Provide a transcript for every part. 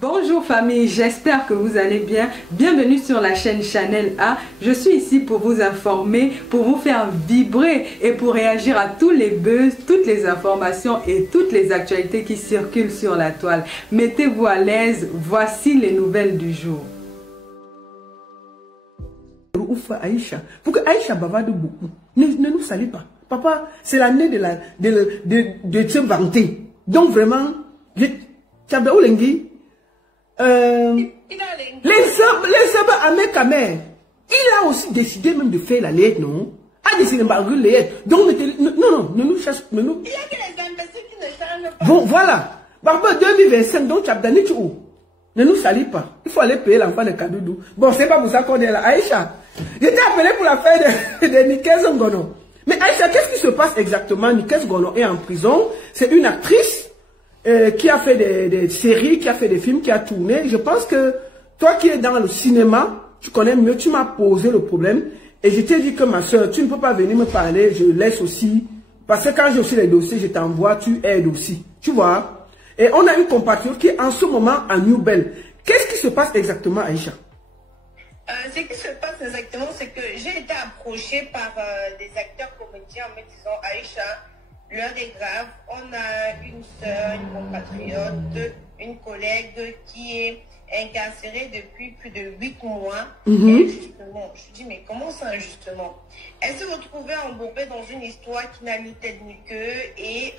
Bonjour famille, j'espère que vous allez bien. Bienvenue sur la chaîne Chanel A. Je suis ici pour vous informer, pour vous faire vibrer et pour réagir à tous les buzz, toutes les informations et toutes les actualités qui circulent sur la toile. Mettez-vous à l'aise, voici les nouvelles du jour. Aïcha, pour que Aïcha bavarde beaucoup, ne nous salue pas. Papa, c'est l'année de te vanter. Donc vraiment, Tchabda Olengi, les sabats à Mekamer, il a aussi décidé même de faire la lettre, non? A décidé de faire la lettre. Donc, non, ne nous chasse, ne nous. Il y a que les imbéciles qui ne changent pas. Bon, voilà. Barba 2025, donc Tchabda Nichou. Ne nous salue pas. Il faut aller payer l'enfant de Kadoudou. Bon, c'est pas pour ça qu'on est là. Aïcha, j'étais appelé pour la fête de Nikez Ngono. Mais Aïcha, qu'est-ce qui se passe exactement? Nikez Ngono est en prison. C'est une actrice qui a fait des séries, qui a fait des films, qui a tourné. Je pense que toi qui es dans le cinéma, tu connais mieux, tu m'as posé le problème. Et je t'ai dit que ma soeur, tu ne peux pas venir me parler, je laisse aussi. Parce que quand j'ai aussi les dossiers, je t'envoie, tu aides aussi. Tu vois? Et on a une compatriote qui est en ce moment à New Bell. Qu'est-ce qui se passe exactement, Aïcha? Ce qui se passe exactement, c'est que j'ai été approchée par des acteurs comédiens en me disant Aïcha, l'heure est grave, on a une soeur, une compatriote, une collègue qui est incarcérée depuis plus de 8 mois. Et justement, je dis mais comment ça justement? Elle se retrouvait embourbée dans une histoire qui n'a ni tête ni queue et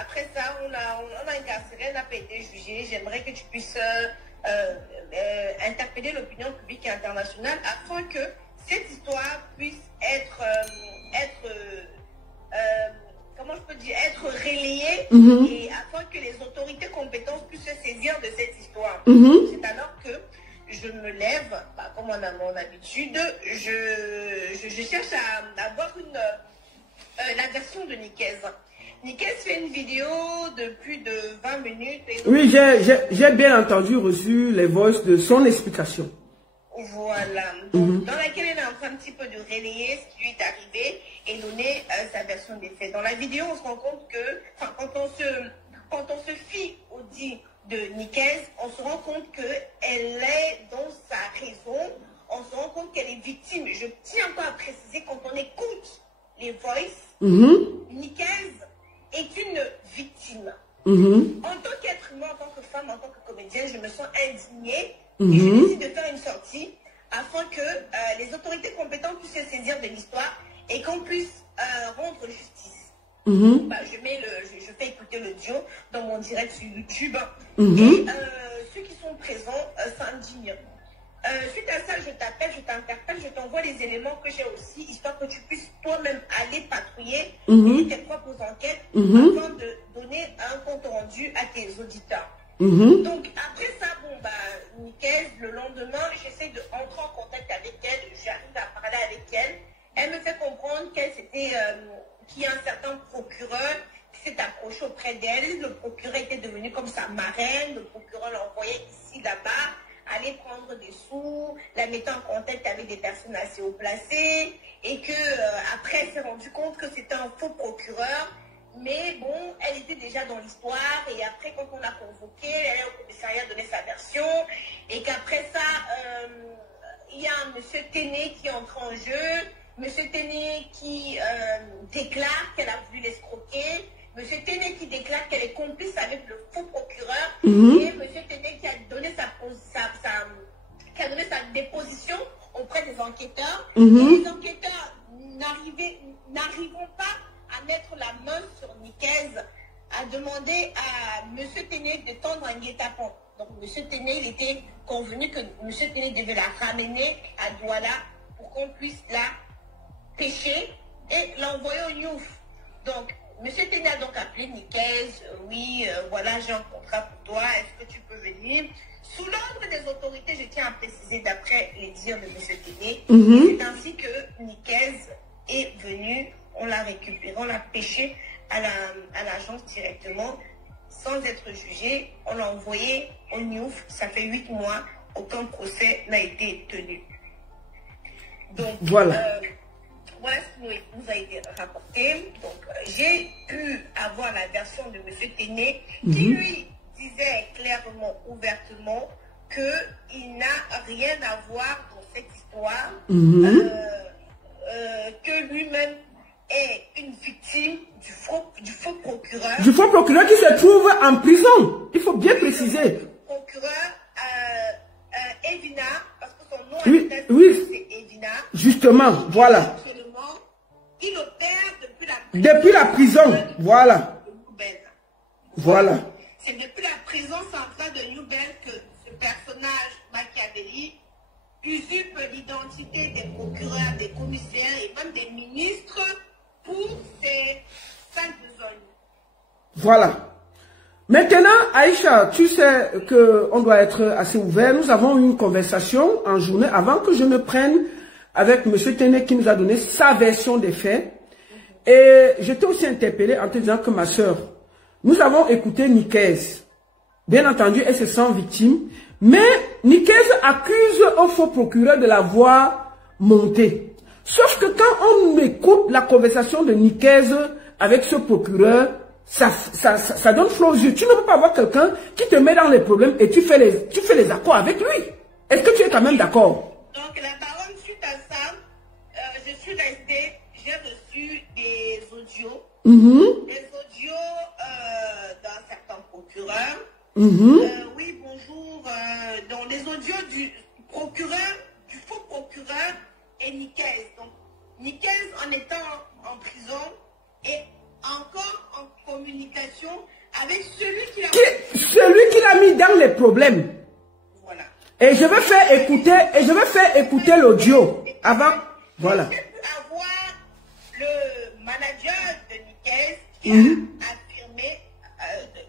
après ça, on a incarcéré, elle n'a pas été jugée. J'aimerais que tu puisses interpeller l'opinion publique et internationale afin que cette histoire puisse être comment je peux dire, être relayée et afin que les autorités compétentes puissent se saisir de cette histoire. C'est alors que je me lève, comme on a mon habitude, je cherche à avoir la version de Nikez. Nikez fait une vidéo de plus de 20 minutes. Et oui, j'ai bien entendu, reçu les voices de son explication. Voilà. Donc, dans laquelle elle est en train un petit peu de relayer ce qui lui est arrivé et donner sa version des faits. Dans la vidéo, on se rend compte que, quand on se fie au dit de Nikez, on se rend compte qu'elle est dans sa raison. On se rend compte qu'elle est victime. Je tiens encore à préciser, quand on écoute les voices, Nikez est une victime. En tant qu'être humain, en tant que femme, en tant que comédienne, je me sens indignée et je décide de faire une sortie afin que les autorités compétentes puissent se saisir de l'histoire et qu'on puisse rendre justice. Je fais écouter l'audio dans mon direct sur YouTube et ceux qui sont présents s'indignent. Suite à ça, je t'appelle, je t'interpelle, je t'envoie les éléments que j'ai aussi, histoire que tu puisses toi-même aller patrouiller tes propres enquêtes afin de donner un compte rendu à tes auditeurs. Donc après ça, Nikez, le lendemain, j'essaie de entrer en contact avec elle, j'arrive à parler avec elle. Elle me fait comprendre qu'il y a un certain procureur qui s'est approché auprès d'elle. Le procureur était devenu comme sa marraine, le procureur l'envoyait ici, là-bas, aller prendre des sous, la mettant en contact avec des personnes assez haut placées, et que après elle s'est rendue compte que c'était un faux procureur, mais bon, elle était déjà dans l'histoire, et après quand on l'a convoquée, elle est au commissariat donner sa version, et qu'après ça, il y a un monsieur Téné qui entre en jeu, monsieur Téné qui déclare qu'elle a voulu l'escroquer, monsieur Téné qui déclare qu'elle est complice avec le faux procureur, et monsieur Téné qui a donné sa déposition auprès des enquêteurs. Et les enquêteurs n'arrivons pas à mettre la main sur Nikez, à demander à monsieur Téné de tendre un guet-apens. Donc monsieur Téné, il était convenu que monsieur Téné devait la ramener à Douala pour qu'on puisse la pêcher et l'envoyer au Niouf. Donc monsieur Téné a donc appelé Nikez, oui, voilà, j'ai un contrat pour toi, est-ce que tu peux venir? Sous l'ordre des autorités, je tiens à préciser d'après les dires de monsieur Téné, c'est ainsi que Nikez est venu, on l'a récupéré, on l'a pêché à l'agence directement, sans être jugé, on l'a envoyé au Niouf, ça fait 8 mois, aucun procès n'a été tenu. Donc, voilà. Voilà ce qui nous a été rapporté. Donc, j'ai pu avoir la version de M. Téné qui lui disait clair clairement, ouvertement, qu'il n'a rien à voir dans cette histoire, que lui-même est une victime du faux procureur. Du faux procureur qui se trouve en prison. Il faut bien préciser. Le procureur Edina, parce que son nom c'est Edina. Justement, voilà. Actuellement, il opère depuis la prison. Voilà. Voilà. C'est depuis la prison centrale de New Bell que ce personnage Machiavelli usurpe l'identité des procureurs, des commissaires et même des ministres pour ses sales besognes. Voilà. Maintenant, Aïcha, tu sais qu'on doit être assez ouvert. Nous avons eu une conversation en journée avant que je me prenne avec M. Téné qui nous a donné sa version des faits. Et j'étais aussi interpellé en te disant que ma soeur, nous avons écouté Nicaise. Bien entendu, elle se sent victime. Mais Nicaise accuse au faux procureur de l'avoir montée. Sauf que quand on écoute la conversation de Nicaise avec ce procureur, ça donne flot aux yeux. Tu ne peux pas avoir quelqu'un qui te met dans les problèmes et tu fais les accords avec lui. Est-ce que tu es quand même d'accord? Donc la parole suite à ça, je suis restée, j'ai reçu des audios. Des audios d'un certain procureur. Oui, bonjour. Dans les audios du procureur, du faux procureur et Nicaise. Donc, Nicaise en étant en prison et encore en communication avec celui qui l'a mis dans les problèmes. Voilà. Et je vais faire écouter, l'audio avant. Voilà. J'ai pu avoir le manager de Nicaise qui a affirmé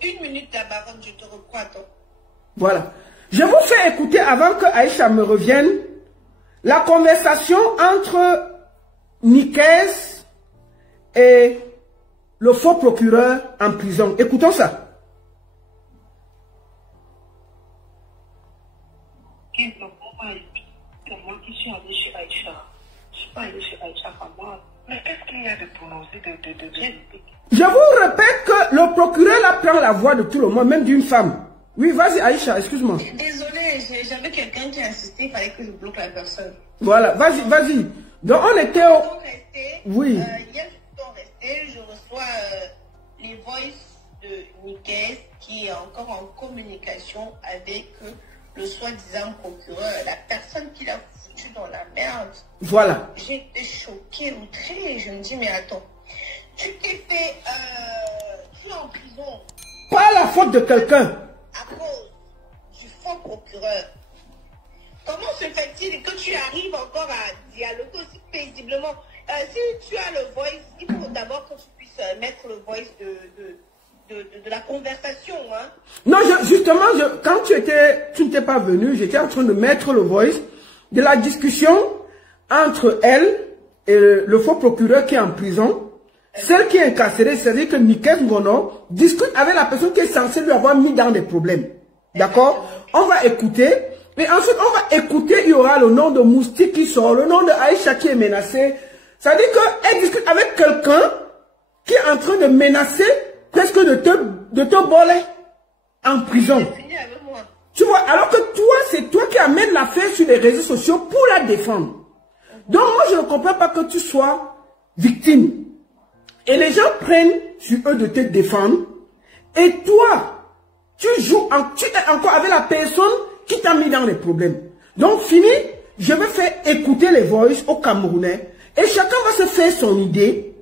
1 minute la baronne, je te reprends. Voilà. Je vous fais écouter avant que Aïcha me revienne la conversation entre Nicaise et le faux procureur en prison. Écoutons ça. C'est moi qui suis allée chez Aïcha. Je suis pas allée chez Aïcha par moi. Mais qu'est-ce qu'il y a de prononcé de Je vous répète que le procureur là prend la voix de tout le monde, même d'une femme. Oui, vas-y Aïcha, excuse-moi. Désolée, j'avais quelqu'un qui a insisté, il fallait que je bloque la personne. Voilà, vas-y. Donc on était au... Oui. Hier, je reçois les voices de Nicaise qui est encore en communication avec le soi-disant procureur, la personne qui l'a foutu dans la merde. Voilà. J'étais choquée, outrée. Je me dis, mais attends, tu t'es fait... tu es en prison. Pas la faute de quelqu'un. À cause du faux procureur. Comment se fait-il que tu arrives encore à dialoguer aussi paisiblement? Si tu as le voice, il faut d'abord que tu puisses mettre le voice de la conversation. Hein. Non, justement, quand tu n'étais pas venu, j'étais en train de mettre le voice de la discussion entre elle et le faux procureur qui est en prison. Celle qui est incarcérée, c'est-à-dire que Nicaise Ngono discute avec la personne qui est censée lui avoir mis dans des problèmes. D'accord? On va écouter. Et ensuite, on va écouter, il y aura le nom de Moustique qui sort, le nom de Aïcha qui est menacée. C'est-à-dire qu'elle discute avec quelqu'un qui est en train de menacer presque de te voler en prison. Tu vois, alors que toi, c'est toi qui amènes l'affaire sur les réseaux sociaux pour la défendre. Donc moi, je ne comprends pas que tu sois victime. Et les gens prennent sur eux de te défendre. Et toi, tu es encore avec la personne qui t'a mis dans les problèmes. Donc fini, je vais faire écouter les voices aux Camerounais. Et chacun va se faire son idée.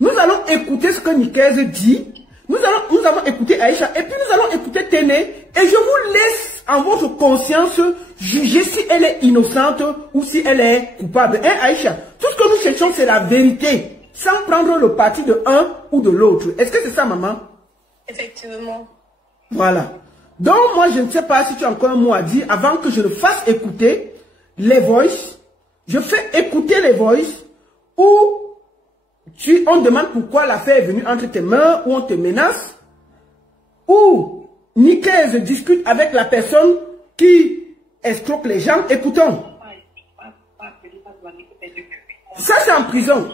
Nous allons écouter ce que Nicaise dit. Nous allons écouter Aïcha. Et puis nous allons écouter Téné. Et je vous laisse en votre conscience juger si elle est innocente ou si elle est coupable. Hein, Aïcha? Tout ce que nous cherchons, c'est la vérité. Sans prendre le parti de un ou de l'autre. Est-ce que c'est ça, maman? Effectivement. Voilà. Donc, moi, je ne sais pas si tu as encore un mot à dire avant que je le fasse écouter les voices. Je fais écouter les voices où on demande pourquoi l'affaire est venue entre tes mains, où on te menace, où Nicaise discute avec la personne qui escroque les gens. Écoutons. Ça, c'est en prison.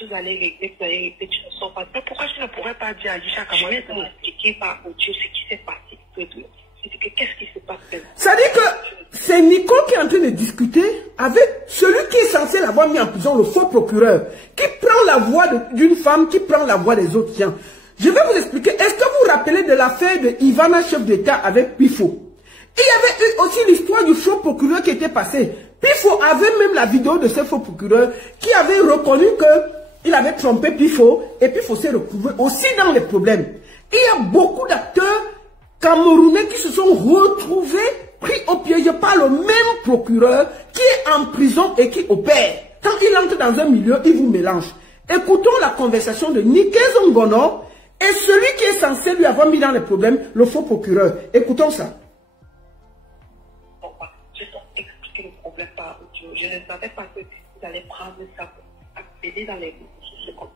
Vous allez régler, vous allez régler, tu ne sors pas. Mais pourquoi tu ne pourrais pas dire à Aïcha Kamara pour expliquer par audio ce qui s'est passé? Ça dit que c'est Nico qui est en train de discuter avec celui qui est censé l'avoir mis en prison, le faux procureur, qui prend la voix d'une femme, qui prend la voix des autres gens. Je vais vous expliquer. Est-ce que vous vous rappelez de l'affaire de Ivana, chef d'État, avec Pifo? Il y avait eu aussi l'histoire du faux procureur qui était passé. Pifo avait même la vidéo de ce faux procureur qui avait reconnu qu'il avait trompé Pifo et Pifo s'est retrouvé aussi dans les problèmes. Il y a beaucoup d'acteurs camerounais qui se sont retrouvés pris au piège par le même procureur qui est en prison et qui opère. Quand il entre dans un milieu, il vous mélange. Écoutons la conversation de Niké Zongono et celui qui est censé lui avoir mis dans les problèmes, le faux procureur. Écoutons ça. Je t'ai expliqué le problème par audio. Je ne savais pas que vous allez prendre ça pour appeler dans les réseaux.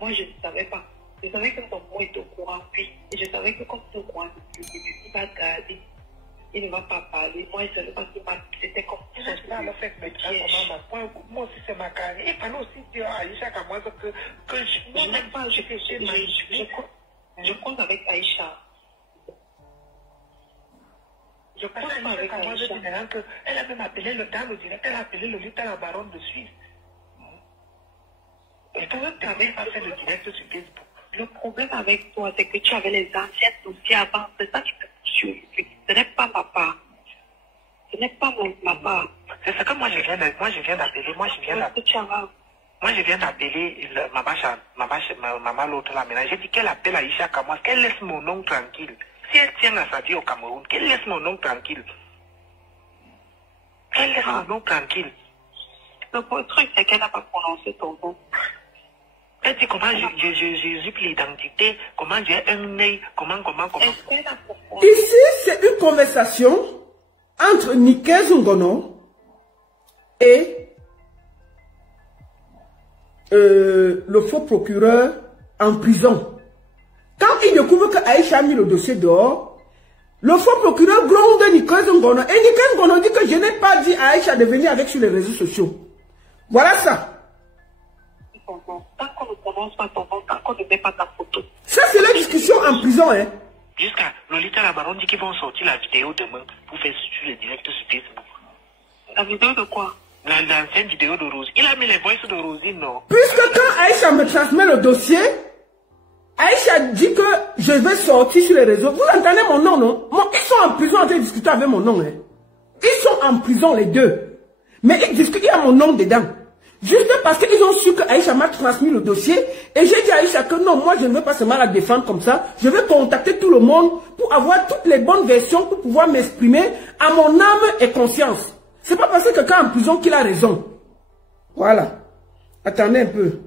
Moi, je ne savais pas. Je savais que ton mot est au courant, puis. Et je savais que comme tu es au courant depuis le début, il va garder. Il ne va pas parler. Moi, je ne sais pas si c'était comme ça. Moi aussi, c'est ma carrière. Il fallait aussi dire à Aïcha qu'à moi que je n'aime pas. Je compte avec Aïcha. Je pense avec Aïcha. Elle a même appelé le dans le direct, elle a appelé le lieutenant la baronne de Suisse. Et toi, tu n'avais pas fait le direct sur Facebook. Le problème avec toi, c'est que tu avais les anciens dossiers avant. C'est ça qui te poursuit. Ce n'est pas ma part. Ce n'est pas ma part. C'est ce que moi je viens d'appeler. Moi je viens d'appeler maman l'autre là maintenant. J'ai dit qu'elle appelle Aïcha Kamois, qu'elle laisse mon nom tranquille. Si elle tient à sa vie au Cameroun, qu'elle laisse mon nom tranquille. Elle laisse mon nom tranquille. Le truc, c'est qu'elle n'a pas prononcé ton nom. Elle dit comment j'usurpe l'identité, comment j'ai un œil, comment. Ici, c'est une conversation entre Niké Zongono et le faux procureur en prison. Quand il découvre que Aïcha a mis le dossier dehors, le faux procureur gronde Niké Zongono. Et Niké Zongono dit que je n'ai pas dit à Aïcha de venir avec sur les réseaux sociaux. Voilà ça. Tant qu'on ne prononce pas ton nom, tant qu'on ne met pas ta photo. Ça, c'est la discussion en prison, hein. Jusqu'à Lolita la baronne dit qu'ils vont sortir la vidéo demain pour faire sur le direct sur Facebook. La vidéo de quoi? L'ancienne vidéo de Rosine. Il a mis les voix de Rosine, non? Puisque quand Aïcha me transmet le dossier, Aïcha dit que je vais sortir sur les réseaux. Vous entendez mon nom, non? Ils sont en prison en train de discuter avec mon nom, hein. Ils sont en prison, les deux. Mais ils discutent, il y a mon nom dedans. Juste parce qu'ils ont su que Aïcha m'a transmis le dossier. Et j'ai dit à Aïcha que non, moi je ne veux pas seulement la défendre comme ça. Je vais contacter tout le monde pour avoir toutes les bonnes versions pour pouvoir m'exprimer à mon âme et conscience. C'est pas parce que quelqu'un en prison qu'il a raison. Voilà. Attendez un peu.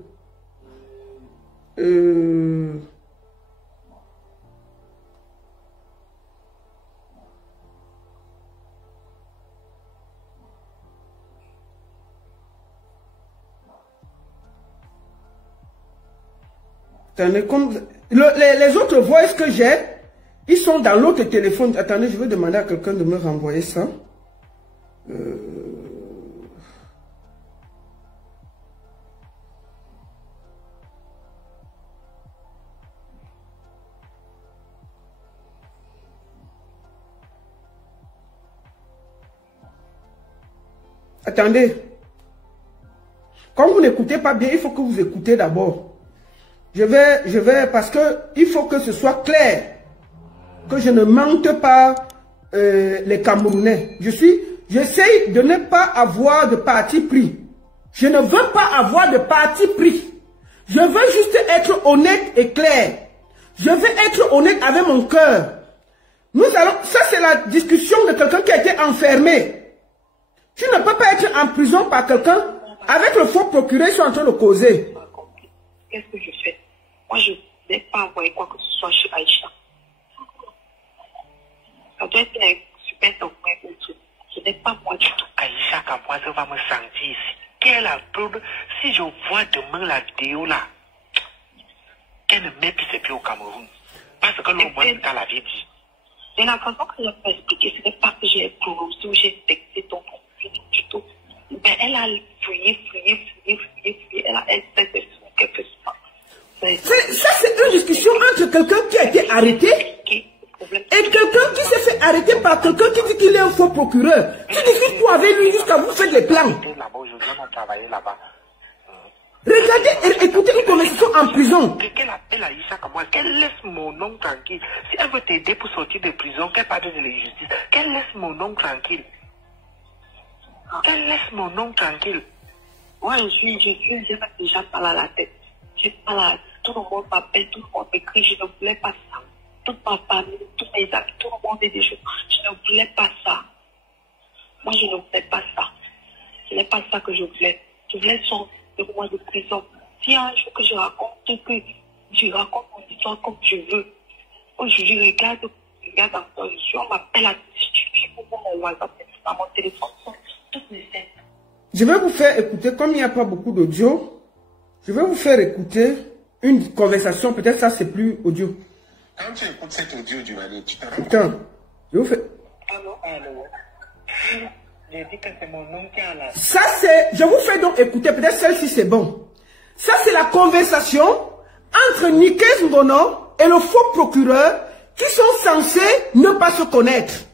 Comme les autres voix que j'ai, ils sont dans l'autre téléphone. Attendez, je vais demander à quelqu'un de me renvoyer ça. Attendez. Quand vous n'écoutez pas bien, il faut que vous écoutez d'abord. Je vais, parce que il faut que ce soit clair, que je ne mente pas les Camerounais. J'essaye de ne pas avoir de parti pris. Je ne veux pas avoir de parti pris. Je veux juste être honnête et clair. Je veux être honnête avec mon cœur. Ça c'est la discussion de quelqu'un qui a été enfermé. Tu ne peux pas être en prison par quelqu'un avec le faux procureur, ils sont en train de causer. Qu'est-ce que je fais? Moi, je n'ai pas envoyé quoi que ce soit chez Aïcha. Ça doit être un super document ou tout. Ce n'est pas moi du tout. Aïcha, quand moi, je vais me sentir ici. Quelle a preuve? Si je vois demain la vidéo là, qu'elle ne met plus ses pieds au Cameroun. Parce que le monde l'avait dit. Et la façon que je peux expliquer, ce n'est pas que j'ai prononcé ou j'ai texté ton profil du tout. Mais elle a fouillé. Elle s'est fait quelque chose. Ça, c'est une discussion entre quelqu'un qui a été arrêté et quelqu'un qui s'est fait été arrêté par quelqu'un qui dit qu'il est un faux procureur. Tu discutes quoi avec lui jusqu'à vous faire des plans? Regardez et écoutez une conversation en prison. Qu'elle appelle Aïcha Kamouaz, qu'elle laisse mon oncle tranquille. Si elle veut t'aider pour sortir de prison, qu'elle parle de la justice, qu'elle laisse mon oncle tranquille. Qu'elle laisse mon oncle tranquille. Moi, j'ai déjà pas à la tête. J'ai pas la... Tout le monde m'appelle, tout le monde m'écrit, je ne voulais pas ça. Toute ma famille, tous mes amis, tout le monde est des choses. Je ne voulais pas ça. Moi, je ne voulais pas ça. Ce n'est pas ça que je voulais. Je voulais sortir de moi de prison. Si un jour que je raconte mon histoire comme je veux, aujourd'hui, regarde encore, on m'appelle à mon WhatsApp, à mon téléphone, toutes mes scènes. Je vais vous faire écouter, comme il n'y a pas beaucoup d'audio, je vais vous faire écouter une conversation, peut-être ça c'est plus audio. Quand tu écoutes cet audio du Mali, tu te rends compte. Attends, je vous fais... Allô. J'ai dit que c'est mon oncle qui a la... Ça c'est... Je vous fais donc écouter, peut-être celle-ci c'est bon. Ça c'est la conversation entre Nikes Ngono et le faux procureur qui sont censés ne pas se connaître.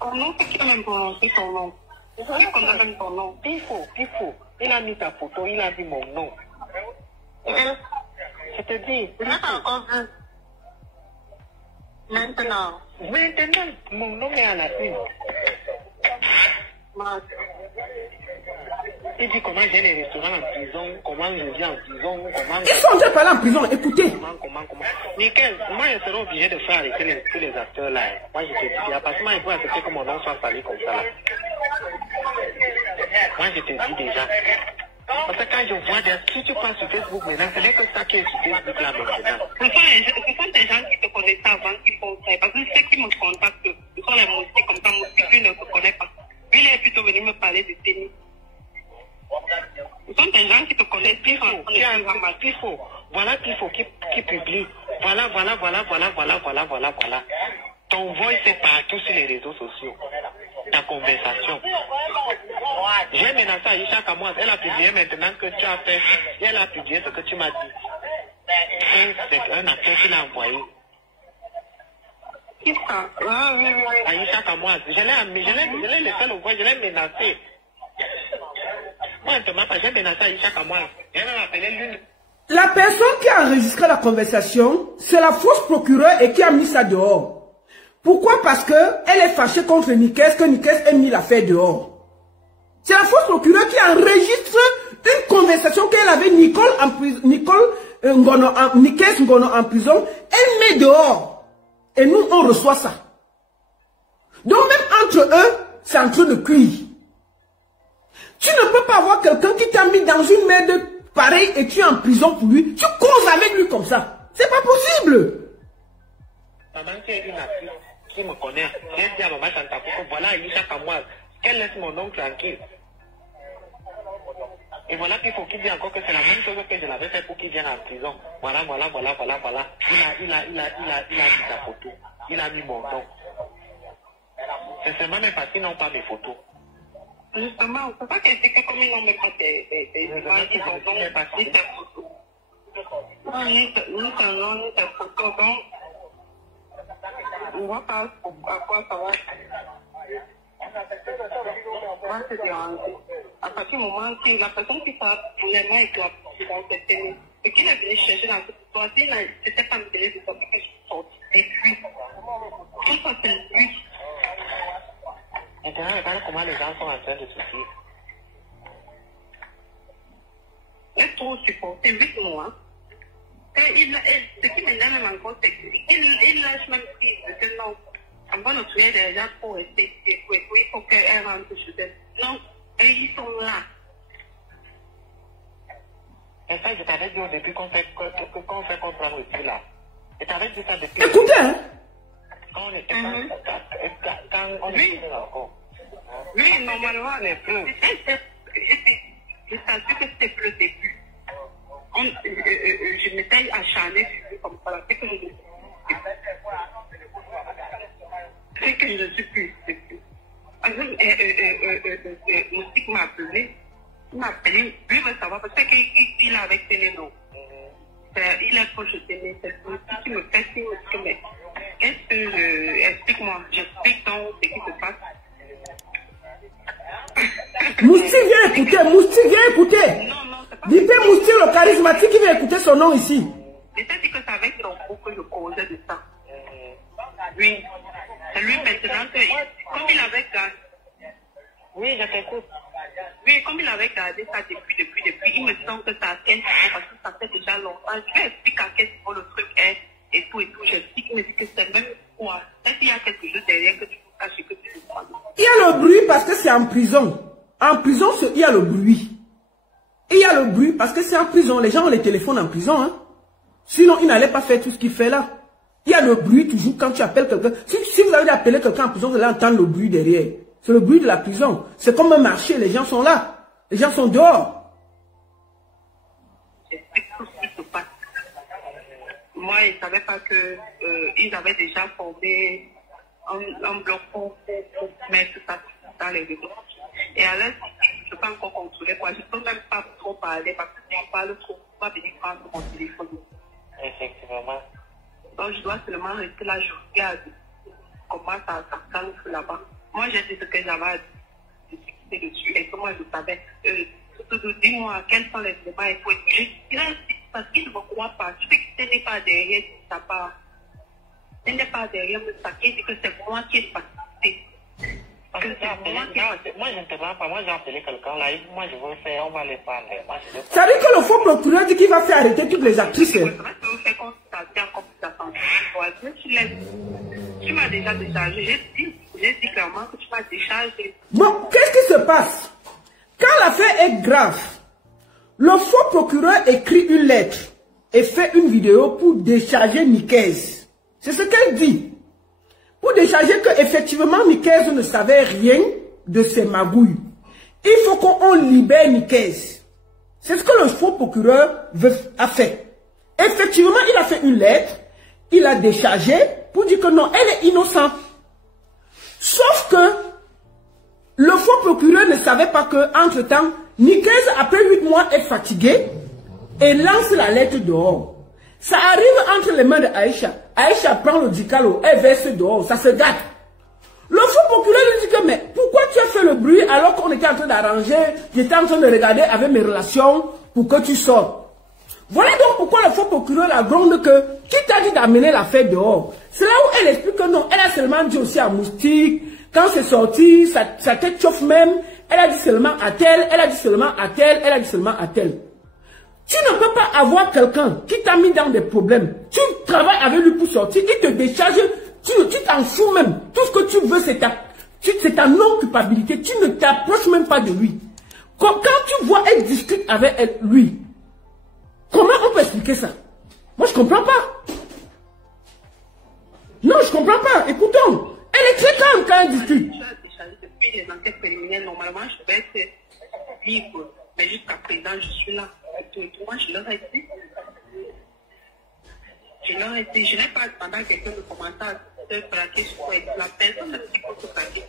Ton nom, c'est qui a même prononcé ton nom? Qui condamne ton nom? Pifo. Il a mis ta photo, il a dit mon nom. Je te dis. Je n'ai pas encore vu. Maintenant, mon nom est à la une. Il dit comment j'ai les restaurants en prison, comment je vis en prison, comment... Ils sont en train de parler en prison, écoutez. Comment. Nickel, moi je serai obligé de faire arrêter tous les acteurs là. Moi je te dis, parce que moi il faut accepter que mon nom soit sali comme ça là. Moi je te dis déjà. Parce que quand je vois si tu passes sur Facebook maintenant, ce n'est que ça qui est sur Facebook là maintenant. Ce sont des gens qui te connaissent avant qu'ils font ça. Parce que ceux qui me contactent, ce sont les moustiques comme ça, moustiques, lui ne se connaît pas. Lui, il est plutôt venu me parler de tennis. Ce sont des gens qui te connaissent. Pifo. Voilà Pifo qui publie. Voilà. Ton voice est partout sur les réseaux sociaux. Ta conversation. J'ai menacé Aïcha Kamouaz. Elle a publié maintenant que tu as fait. Elle a publié ce que tu m'as dit. C'est un acteur qui l'a envoyé. Qui ça? Aïcha Kamouaz. Je l'ai laissé le voir, je l'ai menacé. Moi, je ne m'appelle pas, j'ai menacé Aïcha Kamouaz. Elle m'a appelé l'une. La personne qui a enregistré la conversation, c'est la fausse procureure et qui a mis ça dehors. Pourquoi? Parce que elle est fâchée contre Nikes, que Nikes ait mis l'affaire dehors. C'est la fausse procureure qui enregistre une conversation qu'elle avait Nikes Ngono en prison. Elle met dehors. Et nous, on reçoit ça. Donc même entre eux, c'est en train de cuire. Tu ne peux pas avoir quelqu'un qui t'a mis dans une merde pareille et tu es en prison pour lui. Tu causes avec lui comme ça. C'est pas possible. Maman, tu es une actrice qui me connaît. J'ai dit à maman Chantakou, voilà Aïcha Kamouaz, qu'elle laisse mon oncle tranquille. Et voilà qu'il faut qu'il dise encore que c'est la même chose que je l'avais fait pour qu'il vienne en prison. Voilà. Il a mis sa photo. Il a mis mon nom. C'est seulement mes parties n'ont pas mes photos. Justement, on ne peut pas critiquer comme ils n'ont même pas tes images, ils ont donc ni tes photos. Non, ni ton nom, ni tes photos, donc on voit pas à quoi ça va. Moi, c'est déranger. À partir du moment où la personne qui t'a vraiment éclaté dans cette télé, et qui est venu chercher dans cette histoire, c'était pas une télé de sortie que je sortis. Et puis, tout ça, c'est lui. Maintenant, regarde comment les gens sont en train de souffrir. Est trop supporté, 8 mois. Ce qui me donne encore, c'est qu'il lâche même si que non. Avant de tuer les gens pour rester, il faut qu'elle rentre chez elle. Non, ils sont là. Et ça, je t'avais dit au début qu'on fait comprendre aussi là. Je t'avais dit ça depuis. Écoutez, hein. Quand on était quand on était encore. Lui, normalement, les preuves. Je savais que c'était le début. Je m'étais acharnée sur lui comme ça. C'est que je ne suis plus. Moustique m'a appelé. Il m'a appelé. Lui veut savoir parce qu'il est avec Téléno. Il est proche de Téléno. si tu me fais signe, mais qu'est-ce que explique-moi, j'explique donc ce qui se passe. Moustique, viens écouter, Moustique, viens écouter. Non, c'est pas. Dites Moustique, le charismatique, qui vient écouter son nom ici. Je t'ai dit que c'est avec ton groupe que je causais de ça. Oui. C'est lui maintenant que, comme il avait gardé. Oui, je t'écoute. Oui, comme il avait gardé ça depuis, il me semble que ça a quel niveau, parce que ça fait déjà longtemps. Je lui explique à quel niveau le truc est, et tout. J'explique, il me dit que c'est même quoi. Est-ce qu'il y a quelque chose derrière que tu peux cacher, que tu ne vois pas? Il y a le bruit parce que c'est en prison. En prison, il y a le bruit. Il y a le bruit parce que c'est en prison. Les gens ont les téléphones en prison. Hein. Sinon, ils n'allaient pas faire tout ce qu'il fait là. Il y a le bruit toujours quand tu appelles quelqu'un. Si vous avez appelé quelqu'un en prison, vous allez entendre le bruit derrière. C'est le bruit de la prison. C'est comme un marché. Les gens sont là. Les gens sont dehors. J'explique tout ce qui se passe. Moi, ils ne savaient pas que ils avaient déjà formé un bloc pour mettre ça dans les réseaux. Et à l'aise, je ne peux pas encore contrôler quoi. Je ne peux même pas trop parler parce que si on parle trop, on va venir prendre mon téléphone. Effectivement. Donc, je dois seulement rester là, je regarde comment ça calme là-bas. Moi, j'ai dit ce que j'avais à discuter dessus et que moi, je savais. Dis-moi, quels sont les éléments et tout. Parce qu'il ne me croit pas. Je sais que ce n'est pas derrière sa part. Ce n'est pas derrière me saquer, c'est que c'est moi qui ai participé. Moi, je ne te parle pas. Moi, j'ai appelé quelqu'un là. Moi, je veux faire. On va les parler. Ça veut dire que le faux procureur dit qu'il va faire arrêter toutes les actrices. Tu m'as déjà déchargé. J'ai dit clairement que tu m'as déchargé. Bon, qu'est-ce qui se passe? Quand l'affaire est grave, le faux procureur écrit une lettre et fait une vidéo pour décharger Nicaise. C'est ce qu'elle dit. Pour décharger qu'effectivement Nicaise ne savait rien de ses magouilles. Il faut qu'on libère Nicaise. C'est ce que le faux procureur a fait. Effectivement, il a fait une lettre, il a déchargé pour dire que non, elle est innocente. Sauf que le faux procureur ne savait pas que, entre-temps, Nicaise, après 8 mois, est fatiguée et lance la lettre dehors. Ça arrive entre les mains de Aïcha. Aïcha prend le dicalo, elle verse dehors, ça se gâte. Le faux procureur lui dit que, mais pourquoi tu as fait le bruit alors qu'on était en train d'arranger, j'étais en train de regarder avec mes relations pour que tu sortes. Voilà donc pourquoi le faux procureur la gronde que, qui t'a dit d'amener l'affaire dehors? C'est là où elle explique que non, elle a seulement dit aussi à Moustique, quand c'est sorti, sa tête chauffe même, elle a dit seulement à tel, elle a dit seulement à tel, elle a dit seulement à tel. Tu ne peux pas avoir quelqu'un qui t'a mis dans des problèmes. Tu travailles avec lui pour sortir, il te décharge, tu t'en fous même. Tout ce que tu veux, c'est ta non-culpabilité. Tu ne t'approches même pas de lui. Quand tu vois, elle discute avec lui. Comment on peut expliquer ça? Moi, je ne comprends pas. Non, je ne comprends pas. Écoutons. Elle est très calme quand elle discute. Depuis les enquêtes préliminaires, normalement, je vais être libre. Mais jusqu'à présent, je suis là. Moi, je leur ai dit. Je n'ai pas demandé à quelqu'un de commencer à se braquer sur quoi. La personne ne dit pas se braquer.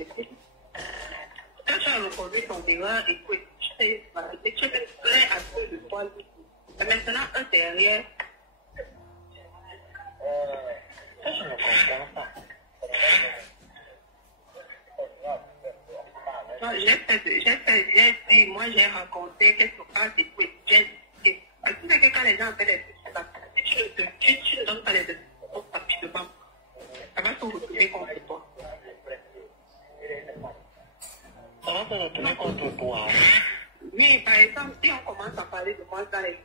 Quand tu as reconnu ton erreur, écoute, tu es prêt à ce de toi. Et maintenant, un derrière. Ça, je ne comprends pas. J'ai dit, moi j'ai raconté qu'est-ce qui se passe et puis j'ai dit, tu sais que quand les gens appellent les choses, si tu ne donnes pas les réponses rapidement, ça va se retourner contre toi. Ça va se retourner contre toi. Oui, par exemple, si on commence à parler de moi dans les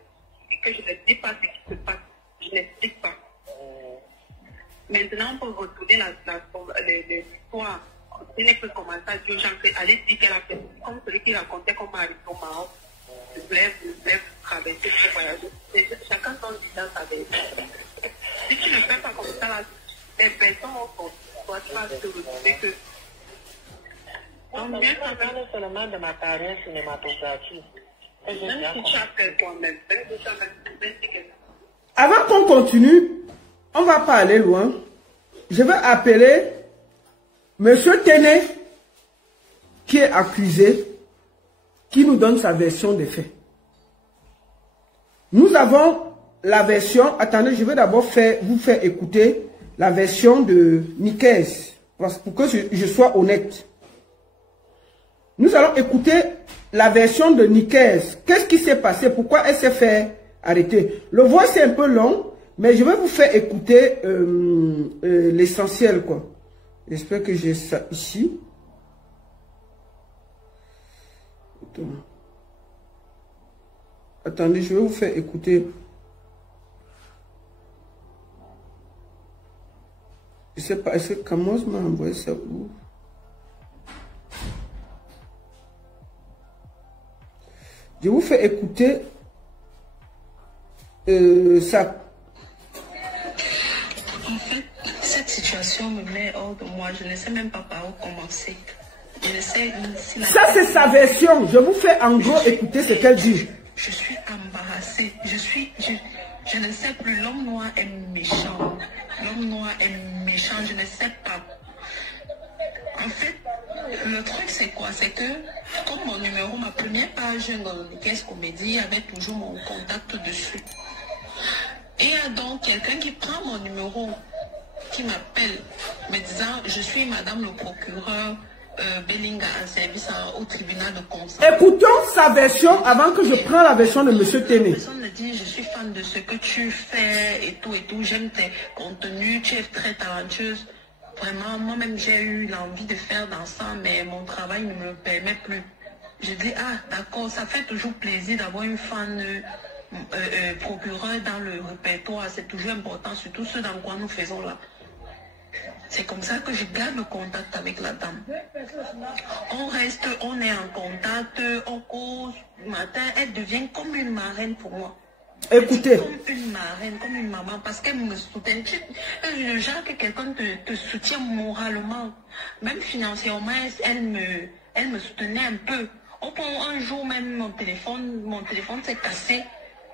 et que je ne dis pas ce qui se passe, je n'explique pas. Maintenant, on peut retourner l'histoire. Il ne peut commencer à dire aux gens qu'elle dit qu'elle a fait comme celui qui racontait qu'on m'a arrivé au Maroc. Je voulais traverser ce voyage. Chacun son disant sa vérité. Si tu ne fais pas comme ça, là, les personnes ont toi, tu vas te retrouver que. Donc, mieux ça parle seulement de ma carrière cinématographique. Même si tu as fait toi-même, même si tu as fait. Avant qu'on continue, on ne va pas aller loin. Je vais appeler Monsieur Téné, qui est accusé, qui nous donne sa version des faits. Nous avons la version, attendez, je vais d'abord vous faire écouter la version de Nikes, pour que je sois honnête. Nous allons écouter la version de Nikes. Qu'est-ce qui s'est passé? Pourquoi elle s'est fait arrêter? Le voix c'est un peu long, mais je vais vous faire écouter l'essentiel, quoi. J'espère que j'ai ça ici. Attendez, je vais vous faire écouter. Je sais pas, est-ce que Camos m'a envoyé ça où? Je vous fais écouter ça. En fait, cette situation me met hors de moi. Je ne sais même pas par où commencer. Je ne sais si ça, c'est sa version. Je vous fais en gros écouter ce qu'elle dit. Je suis embarrassée. Je ne sais plus. L'homme noir est méchant. L'homme noir est méchant. Je ne sais pas. En fait, le truc c'est quoi? C'est que, comme mon numéro, ma première page dans Nikes Comédie avait toujours mon contact dessus. Et il y a donc quelqu'un qui prend mon numéro, qui m'appelle, me disant, je suis madame le procureur Bellinga en service au tribunal de Consent. Écoutons sa version avant que je prenne la version de M. Téné. La personne me dit, je suis fan de ce que tu fais et tout, j'aime tes contenus, tu es très talentueuse. Vraiment, moi-même, j'ai eu l'envie de faire dans ça, mais mon travail ne me le permet plus. Je dis, ah, d'accord, ça fait toujours plaisir d'avoir une fan procureur dans le répertoire. C'est toujours important, surtout ce dans quoi nous faisons là. C'est comme ça que je garde le contact avec la dame. On reste, on est en contact, on cause. Le matin, elle devient comme une marraine pour moi. Écoutez. Comme une marraine, comme une maman, parce qu'elle me soutient. Le genre que quelqu'un te soutient moralement, même financièrement, elle me soutenait un peu. Un jour même, mon téléphone s'est cassé.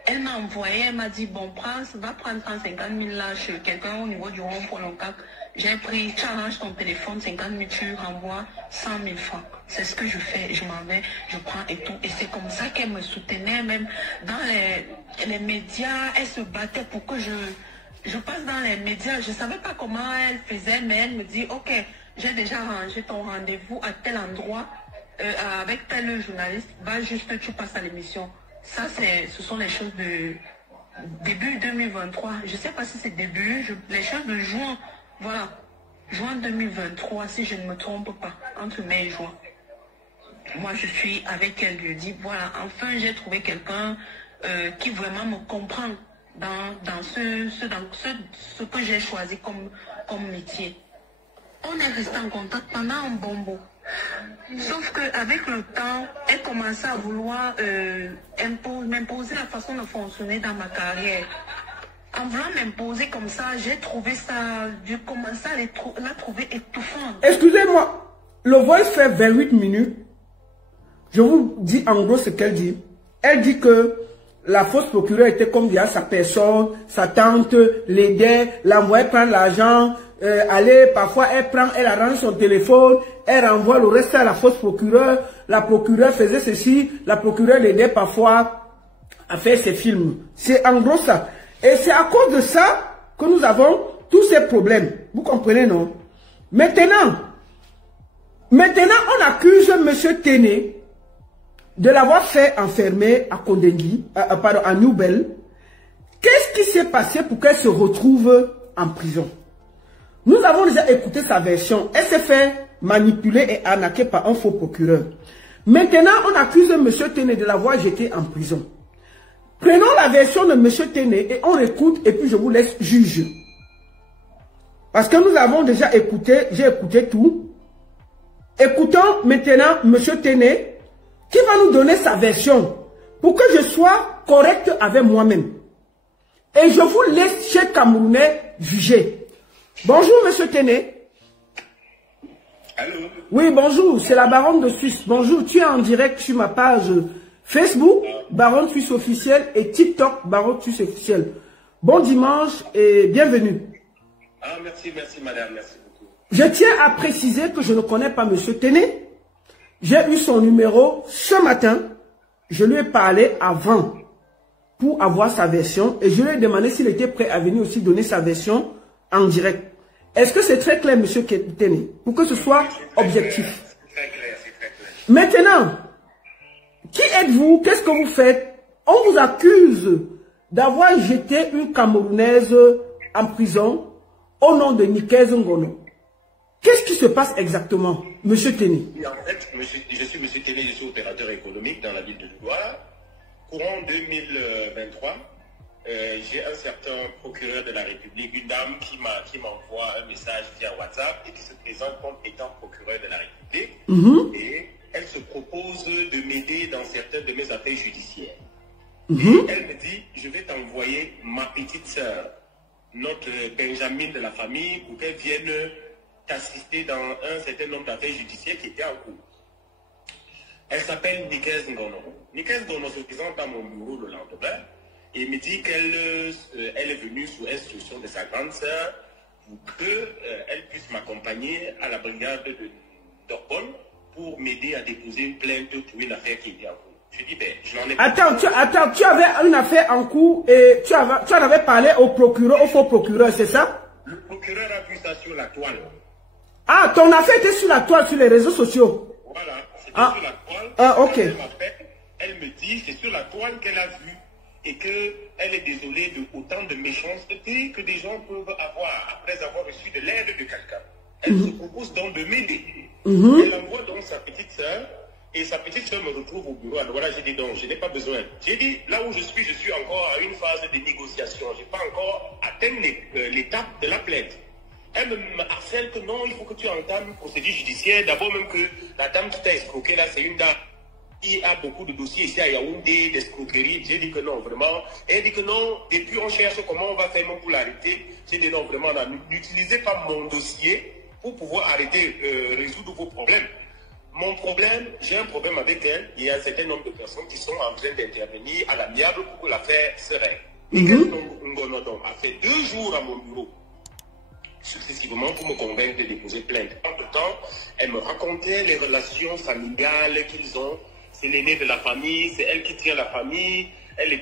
Elle m'a envoyé, elle m'a dit, bon, va prendre 150 000 là chez quelqu'un au niveau du rond-point local. J'ai pris, tu arranges ton téléphone, 50 000, tu renvoies 100 000 francs. C'est ce que je fais, je m'en vais, je prends et tout. Et c'est comme ça qu'elle me soutenait, même dans les médias, elle se battait pour que je passe dans les médias. Je ne savais pas comment elle faisait, mais elle me dit, ok, j'ai déjà arrangé ton rendez-vous à tel endroit, avec tel journaliste, va juste, tu passes à l'émission. Ça, ce sont les choses de début 2023. Je ne sais pas si c'est début, les choses de juin. Voilà, juin 2023, si je ne me trompe pas, entre mai et juin. Moi, je suis avec elle, je dis, voilà, enfin, j'ai trouvé quelqu'un qui vraiment me comprend dans ce que j'ai choisi comme métier. On est resté en contact pendant un bon bout. Sauf qu'avec le temps, elle commençait à vouloir m'imposer la façon de fonctionner dans ma carrière. En voulant m'imposer comme ça, j'ai commencé à la trouver étouffante. Excusez-moi, le voice fait 28 minutes. Je vous dis en gros ce qu'elle dit. Elle dit que la fausse procureure était comme via sa personne, sa tante l'aidait, l'envoyait prendre l'argent, parfois elle arrange son téléphone, elle renvoie le reste à la fausse procureure, la procureure faisait ceci, la procureure l'aidait parfois à faire ses films. C'est en gros ça. Et c'est à cause de ça que nous avons tous ces problèmes. Vous comprenez, non? Maintenant, on accuse M. Téné de l'avoir fait enfermer à Kondengui, à Nouvelle. Qu'est-ce qui s'est passé pour qu'elle se retrouve en prison? Nous avons déjà écouté sa version. Elle s'est fait manipuler et arnaquer par un faux procureur. Maintenant, on accuse M. Téné de l'avoir jeté en prison. Prenons la version de M. Téné et on écoute et puis je vous laisse juger. Parce que nous avons déjà écouté, j'ai écouté tout. Écoutons maintenant M. Téné qui va nous donner sa version pour que je sois correct avec moi-même. Et je vous laisse chez Camerounais juger. Bonjour M. Téné. Allô? Oui, bonjour, c'est la baronne de Suisse. Bonjour, tu es en direct sur ma page Facebook, Baronne Suisse officielle et TikTok, Baronne Suisse officielle. Bon dimanche et bienvenue. Ah, merci madame, merci beaucoup. Je tiens à préciser que je ne connais pas M. Téné. J'ai eu son numéro ce matin. Je lui ai parlé avant pour avoir sa version. Et je lui ai demandé s'il était prêt à venir aussi donner sa version en direct. Est-ce que c'est très clair, monsieur Tene, pour que ce soit objectif? Très clair, c'est très clair. Maintenant, qui êtes-vous? Qu'est-ce que vous faites? On vous accuse d'avoir jeté une Camerounaise en prison au nom de Nikez Ngono. Qu'est-ce qui se passe exactement, monsieur Tene? En fait, je suis monsieur Tene, je suis opérateur économique dans la ville de Douala. Courant 2023, j'ai un certain procureur de la République, une dame qui m'envoie un message via WhatsApp et qui se présente comme étant procureur de la République. Et elle se propose de m'aider dans certaines de mes affaires judiciaires. Et elle me dit, je vais t'envoyer ma petite sœur, notre Benjamin de la famille, pour qu'elle vienne t'assister dans un certain nombre d'affaires judiciaires qui étaient en cours. Elle s'appelle Nikez Ngono. Nikez Ngono se présente à mon bureau le lendemain et me dit qu'elle est venue sous instruction de sa grande sœur pour qu'elle puisse m'accompagner à la brigade de Dorpon pour m'aider à déposer une plainte pour une affaire qui était en cours. Je dis, ben, je n'en ai pas... Attends, tu avais une affaire en cours et tu en avais parlé au procureur, au faux procureur, c'est ça? Le procureur a vu ça sur la toile. Ah, ton affaire était sur la toile, sur les réseaux sociaux. Voilà, c'était sur la toile. Ah, ok. Elle me dit, c'est sur la toile qu'elle a vu et qu'elle est désolée de autant de méchanceté que des gens peuvent avoir après avoir reçu de l'aide de quelqu'un. Elle se propose donc de m'aider. Elle envoie donc sa petite sœur et sa petite sœur me retrouve au bureau. Alors voilà, j'ai dit donc, je n'ai pas besoin. J'ai dit, là où je suis encore à une phase de négociation. Je n'ai pas encore atteint l'étape de la plainte. Elle me harcèle que non, il faut que tu entames une procédure judiciaire. D'abord même que la dame qui t'a escroqué là, c'est une dame qui a beaucoup de dossiers ici à Yaoundé, d'escroquerie. J'ai dit que non, vraiment. Elle dit que non, depuis on cherche comment on va faire pour l'arrêter. J'ai dit non, vraiment, n'utilisez pas mon dossier pour pouvoir arrêter, résoudre vos problèmes. Mon problème, j'ai un problème avec elle. Il y a un certain nombre de personnes qui sont en train d'intervenir à l'amiable pour que l'affaire se règle. Ngono a fait 2 jours à mon bureau, successivement, pour me convaincre de déposer plainte. Entre-temps, elle me racontait les relations familiales qu'ils ont. C'est l'aîné de la famille, c'est elle qui tient la famille. Elle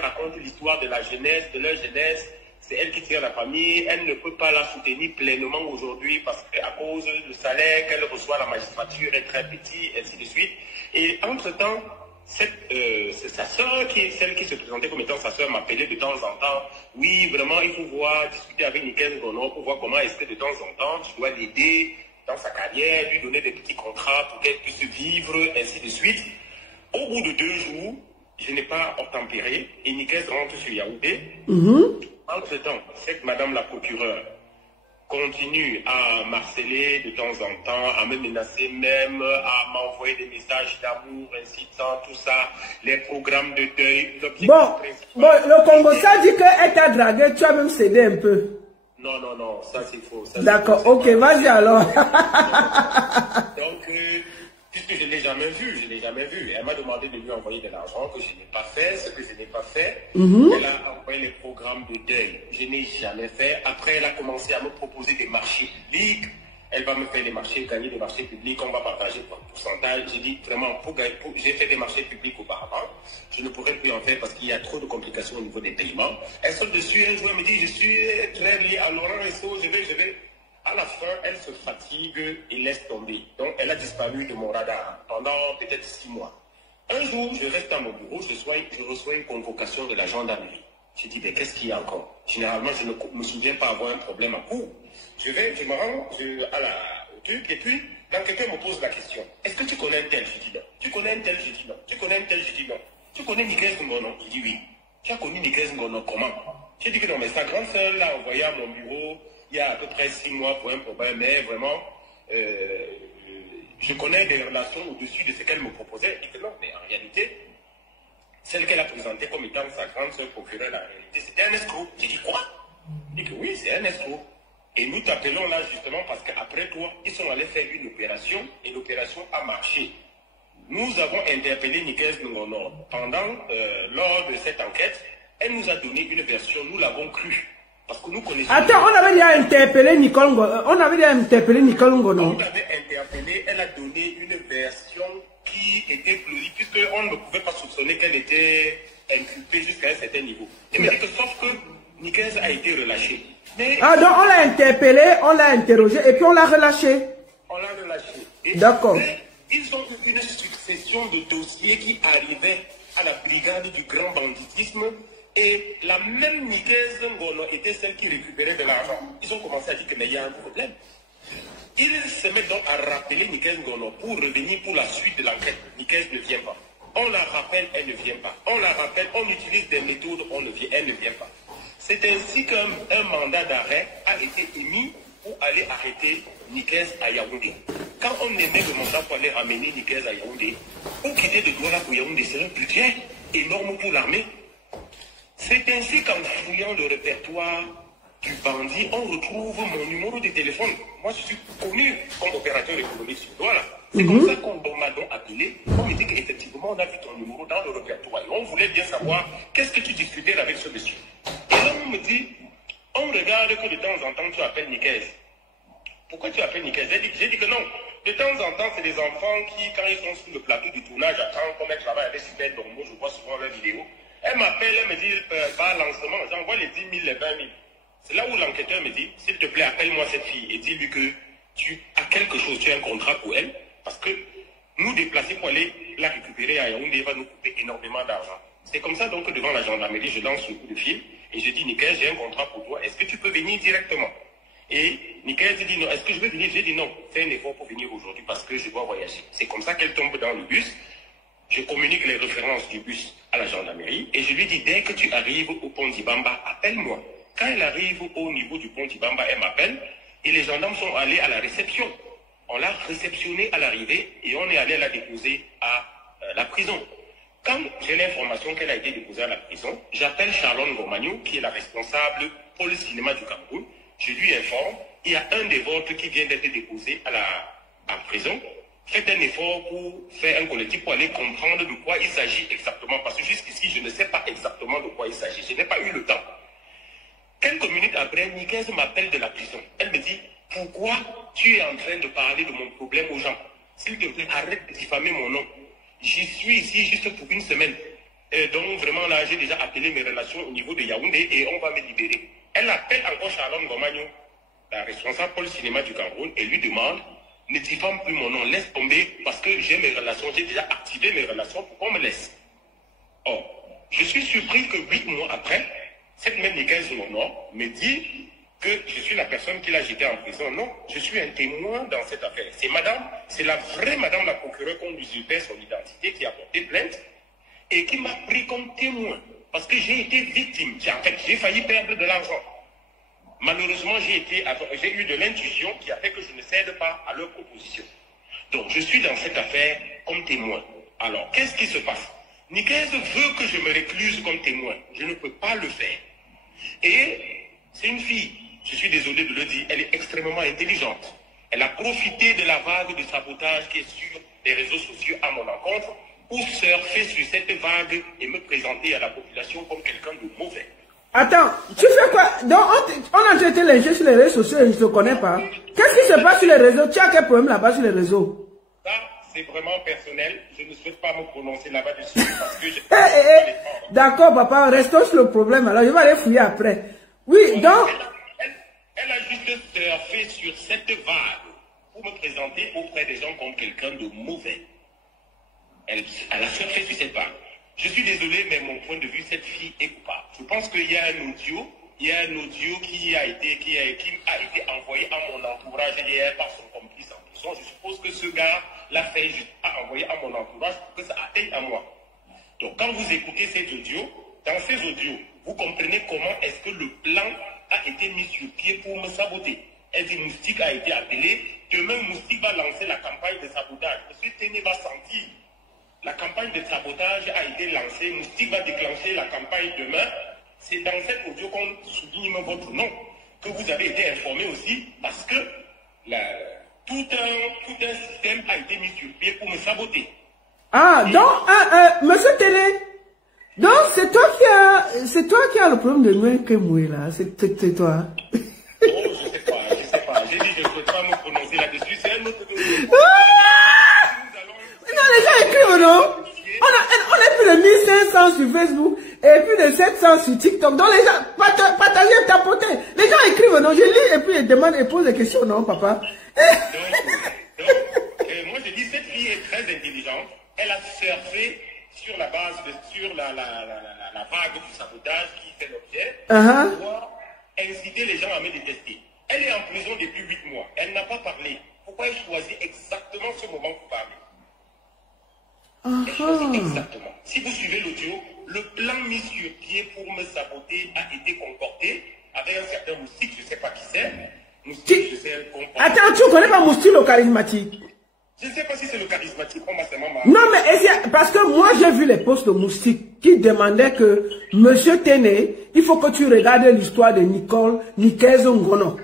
raconte l'histoire de la jeunesse, de leur jeunesse. C'est elle qui tient la famille. Elle ne peut pas la soutenir pleinement aujourd'hui parce qu'à cause du salaire qu'elle reçoit à la magistrature est très petit, ainsi de suite. Et entre-temps, c'est sa soeur, celle qui se présentait comme étant sa soeur, m'appelait de temps en temps. Oui, vraiment, il faut discuter avec Nikez Ngono pour voir comment est-ce que de temps en temps, tu dois l'aider dans sa carrière, lui donner des petits contrats pour qu'elle puisse vivre, ainsi de suite. Au bout de 2 jours, je n'ai pas obtempéré et Nikez rentre sur Yaoundé. Entre-temps, cette madame la procureure continue à m'harceler de temps en temps, à me menacer même, à m'envoyer des messages d'amour, incitant, tout ça, les programmes de deuil. Bon, le Congo, ça dit qu'elle t'a dragué, tu as même cédé un peu. Non, ça c'est faux. D'accord, ok, vas-y alors. Donc, puisque je ne l'ai jamais vu, elle m'a demandé de lui envoyer de l'argent que je n'ai pas fait, ce que je n'ai pas fait. Elle a envoyé les programmes de deuil, je n'ai jamais fait. Après, elle a commencé à me proposer des marchés publics. Elle va me faire des marchés, gagner des marchés publics, on va partager par pourcentage. J'ai dit vraiment, j'ai fait des marchés publics auparavant, je ne pourrais plus en faire parce qu'il y a trop de complications au niveau des paiements. Elle saute dessus, un jour elle me dit, je suis très lié à Laurent Resso, je vais. À la fin, elle se fatigue et laisse tomber. Donc, elle a disparu de mon radar pendant peut-être 6 mois. Un jour, je reste à mon bureau, je reçois une convocation de la gendarmerie. Je dis, mais qu'est-ce qu'il y a encore? Généralement, je ne me souviens pas avoir un problème en cours. Je me rends au truc, et puis, quand quelqu'un me pose la question, est-ce que tu connais un tel? Je dis non. Tu connais un tel? Je dis non. Tu connais un tel? Je dis non. Tu connais Nikez Ngono? Je dis oui. Tu as connu Nikez Ngono comment? J'ai dit que non, mais sa grande sœur l'a envoyé à mon bureau il y a à peu près 6 mois pour un problème, mais vraiment, je connais des relations au-dessus de ce qu'elle me proposait. Et que non, mais en réalité, celle qu'elle a présentée comme étant sa grande sœur procureure, la réalité, c'était un escroc. J'ai dit quoi? Il dit que oui, c'est un escroc. Et nous t'appelons là justement parce qu'après toi, ils sont allés faire une opération et l'opération a marché. Nous avons interpellé Nikez Ngono lors de cette enquête. Elle nous a donné une version, nous l'avons cru. Parce que nous connaissons... Attends, on avait déjà interpellé Nicole Ngono. On l'avait interpellé, elle a donné une version qui était plausible, puisqu'on ne pouvait pas soupçonner qu'elle était inculpé jusqu'à un certain niveau. Il me dit que sauf que Nikez a été relâché. Mais ah, donc on l'a interpellé, on l'a interrogé et puis on l'a relâché. On l'a relâché. D'accord. Ils ont eu une succession de dossiers qui arrivaient à la brigade du grand banditisme et la même Nikez Ngono était celle qui récupérait de l'argent. Ils ont commencé à dire qu'il y a un problème. Ils se mettent donc à rappeler Nikez Ngono pour revenir pour la suite de l'enquête. Nikez ne vient pas. On la rappelle, elle ne vient pas. On la rappelle, on utilise des méthodes, elle ne vient pas. C'est ainsi qu'un mandat d'arrêt a été émis pour aller arrêter Nikez à Yaoundé. Quand on émet le mandat pour aller ramener Nikez à Yaoundé, pour quitter de Douala pour Yaoundé, c'est un budget énorme pour l'armée. C'est ainsi qu'en fouillant le répertoire du bandit, on retrouve mon numéro de téléphone. Moi, je suis connu comme opérateur économique sur Douala. C'est comme ça qu'on m'a donc appelé. On me dit qu'effectivement, on a vu ton numéro dans le répertoire. Et on voulait bien savoir qu'est-ce que tu discutais avec ce monsieur. Et là, on me dit, on regarde que de temps en temps, tu appelles Nikez. Pourquoi tu appelles Nikez? J'ai dit que non. De temps en temps, c'est des enfants qui, quand ils sont sur le plateau du tournage, attendent comme elles travaillent avec Super Dombo, je vois souvent leurs vidéos. Elle m'appelle, elle me dit, par lancement, j'envoie les 10 000, les 20 000. C'est là où l'enquêteur me dit, s'il te plaît, appelle-moi cette fille et dis-lui que tu as quelque chose, tu as un contrat pour elle, parce que nous déplacer pour aller la récupérer à Yaoundé va nous coûter énormément d'argent. C'est comme ça donc que devant la gendarmerie, je lance le coup de fil et je dis, Nikez, j'ai un contrat pour toi, est-ce que tu peux venir directement? Et Nikez dit non, est-ce que je veux venir? J'ai dit non, fais un effort pour venir aujourd'hui parce que je dois voyager. C'est comme ça qu'elle tombe dans le bus. Je communique les références du bus à la gendarmerie et je lui dis, dès que tu arrives au pont d'Ibamba, appelle-moi. Quand elle arrive au niveau du pont d'Ibamba, elle m'appelle et les gendarmes sont allés à la réception. On l'a réceptionnée à l'arrivée et on est allé la déposer à la prison. Quand j'ai l'information qu'elle a été déposée à la prison, j'appelle Charlone Gomagnou, qui est la responsable pour le cinéma du Cameroun. Je lui informe, il y a un des vôtres qui vient d'être déposé à prison. Faites un effort pour faire un collectif pour aller comprendre de quoi il s'agit exactement. Parce que jusqu'ici, je ne sais pas exactement de quoi il s'agit. Je n'ai pas eu le temps. Quelques minutes après, Nikez m'appelle de la prison. Elle me dit, pourquoi tu es en train de parler de mon problème aux gens? S'il te plaît, arrête de diffamer mon nom. J'y suis ici juste pour une semaine. Donc vraiment là, j'ai déjà appelé mes relations au niveau de Yaoundé et on va me libérer. Elle appelle encore Charlone Gomagnou, la responsable pour le cinéma du Cameroun, et lui demande, ne diffame plus mon nom, laisse tomber parce que j'ai mes relations, j'ai déjà activé mes relations pour qu'on me laisse. Or, je suis surpris que 8 mois après, cette même Nikez Ngono me dit que je suis la personne qui l'a jeté en prison. Non, je suis un témoin dans cette affaire. C'est madame, c'est la vraie madame la procureure qu'on usurpait son identité qui a porté plainte et qui m'a pris comme témoin parce que j'ai été victime. En fait, j'ai failli perdre de l'argent. Malheureusement, j'ai eu de l'intuition qui a fait que je ne cède pas à leur proposition. Donc, je suis dans cette affaire comme témoin. Alors, qu'est-ce qui se passe? Nikez veut que je me récluse comme témoin. Je ne peux pas le faire. Et c'est une fille, je suis désolé de le dire, elle est extrêmement intelligente. Elle a profité de la vague de sabotage qui est sur les réseaux sociaux à mon encontre pour surfer sur cette vague et me présenter à la population comme quelqu'un de mauvais. Attends, tu fais quoi? Donc, on a traité les jeux sur les réseaux sociaux et je ne te connais pas. Qu'est-ce qui se passe sur les réseaux? Tu as quel problème là-bas sur les réseaux? Ça, c'est vraiment personnel. Je ne souhaite pas me prononcer là-bas dessus parce que D'accord, papa, restons sur le problème. Alors, je vais aller fouiller après. Oui, donc... Elle a juste surfé sur cette vague pour me présenter auprès des gens comme quelqu'un de mauvais. Elle a surfé sur cette vague. Je suis désolé, mais mon point de vue, cette fille est coupable. Je pense qu'il y a un audio, qui a été envoyé à mon entourage hier par son complice en prison. Je suppose que ce gars l'a fait juste à envoyer à mon entourage pour que ça atteigne à moi. Donc, quand vous écoutez ces audios, dans ces audios, vous comprenez comment est-ce que le plan a été mis sur pied pour me saboter. Elle dit Moustique a été appelé. Demain, Moustique va lancer la campagne de sabotage. M. Téné va sentir. La campagne de sabotage a été lancée. Moustique va déclencher la campagne demain. C'est dans cet audio qu'on souligne votre nom que vous avez été informé aussi parce que tout un système a été mis sur pied pour me saboter. Ah, donc, monsieur Télé, donc c'est toi qui as le problème de Noé Kemoué là, c'est toi. Oh, je sais pas. J'ai dit je ne souhaite pas me prononcer là-dessus, c'est un autre dossier. Non, les gens écrivent, non? On n'est plus les 1500 sur Facebook et plus de 700 sur TikTok. Donc les gens, partagez, tapotez. Les gens écrivent, non, je lis et puis ils demandent et posent des questions, non, papa? Moi je dis, cette fille est très intelligente. Elle a surfé sur la base, sur la vague du sabotage qui fait l'objet, pour inciter les gens à me détester. Elle est en prison depuis 8 mois. Elle n'a pas parlé. Pourquoi elle choisit exactement ce moment pour parler? Elle choisit exactement. Si vous suivez l'audio, le plan mis sur pied pour me saboter a été concordé avec un certain Moustique, je ne sais pas qui c'est. Moustique, je sais comprendre. Attends, tu ne connais pas Moustique le charismatique? Je ne sais pas si c'est le charismatique, on m'a seulement marre. Non, mais parce que moi j'ai vu les posts de Moustique qui demandaient que Monsieur Téné, il faut que tu regardes l'histoire de Nicaise Ngono.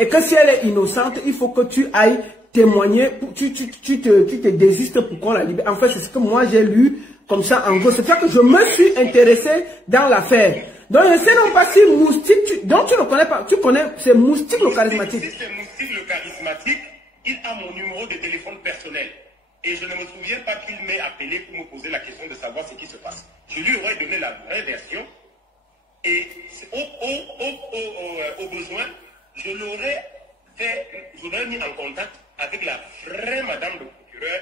Et que si elle est innocente, il faut que tu ailles témoigner, tu te désistes pour qu'on la libère. En fait, c'est ce que moi j'ai lu comme ça en gros. C'est ça que je me suis intéressé dans l'affaire. Donc je ne sais non pas si Moustique, donc tu ne connais pas, tu connais, c'est Moustique le charismatique. Si c'est Moustique le charismatique, il a mon numéro de téléphone personnel. Et je ne me souviens pas qu'il m'ait appelé pour me poser la question de savoir ce qui se passe. Je lui aurais donné la vraie version. Et au besoin, je l'aurais mis en contact avec la vraie madame le procureur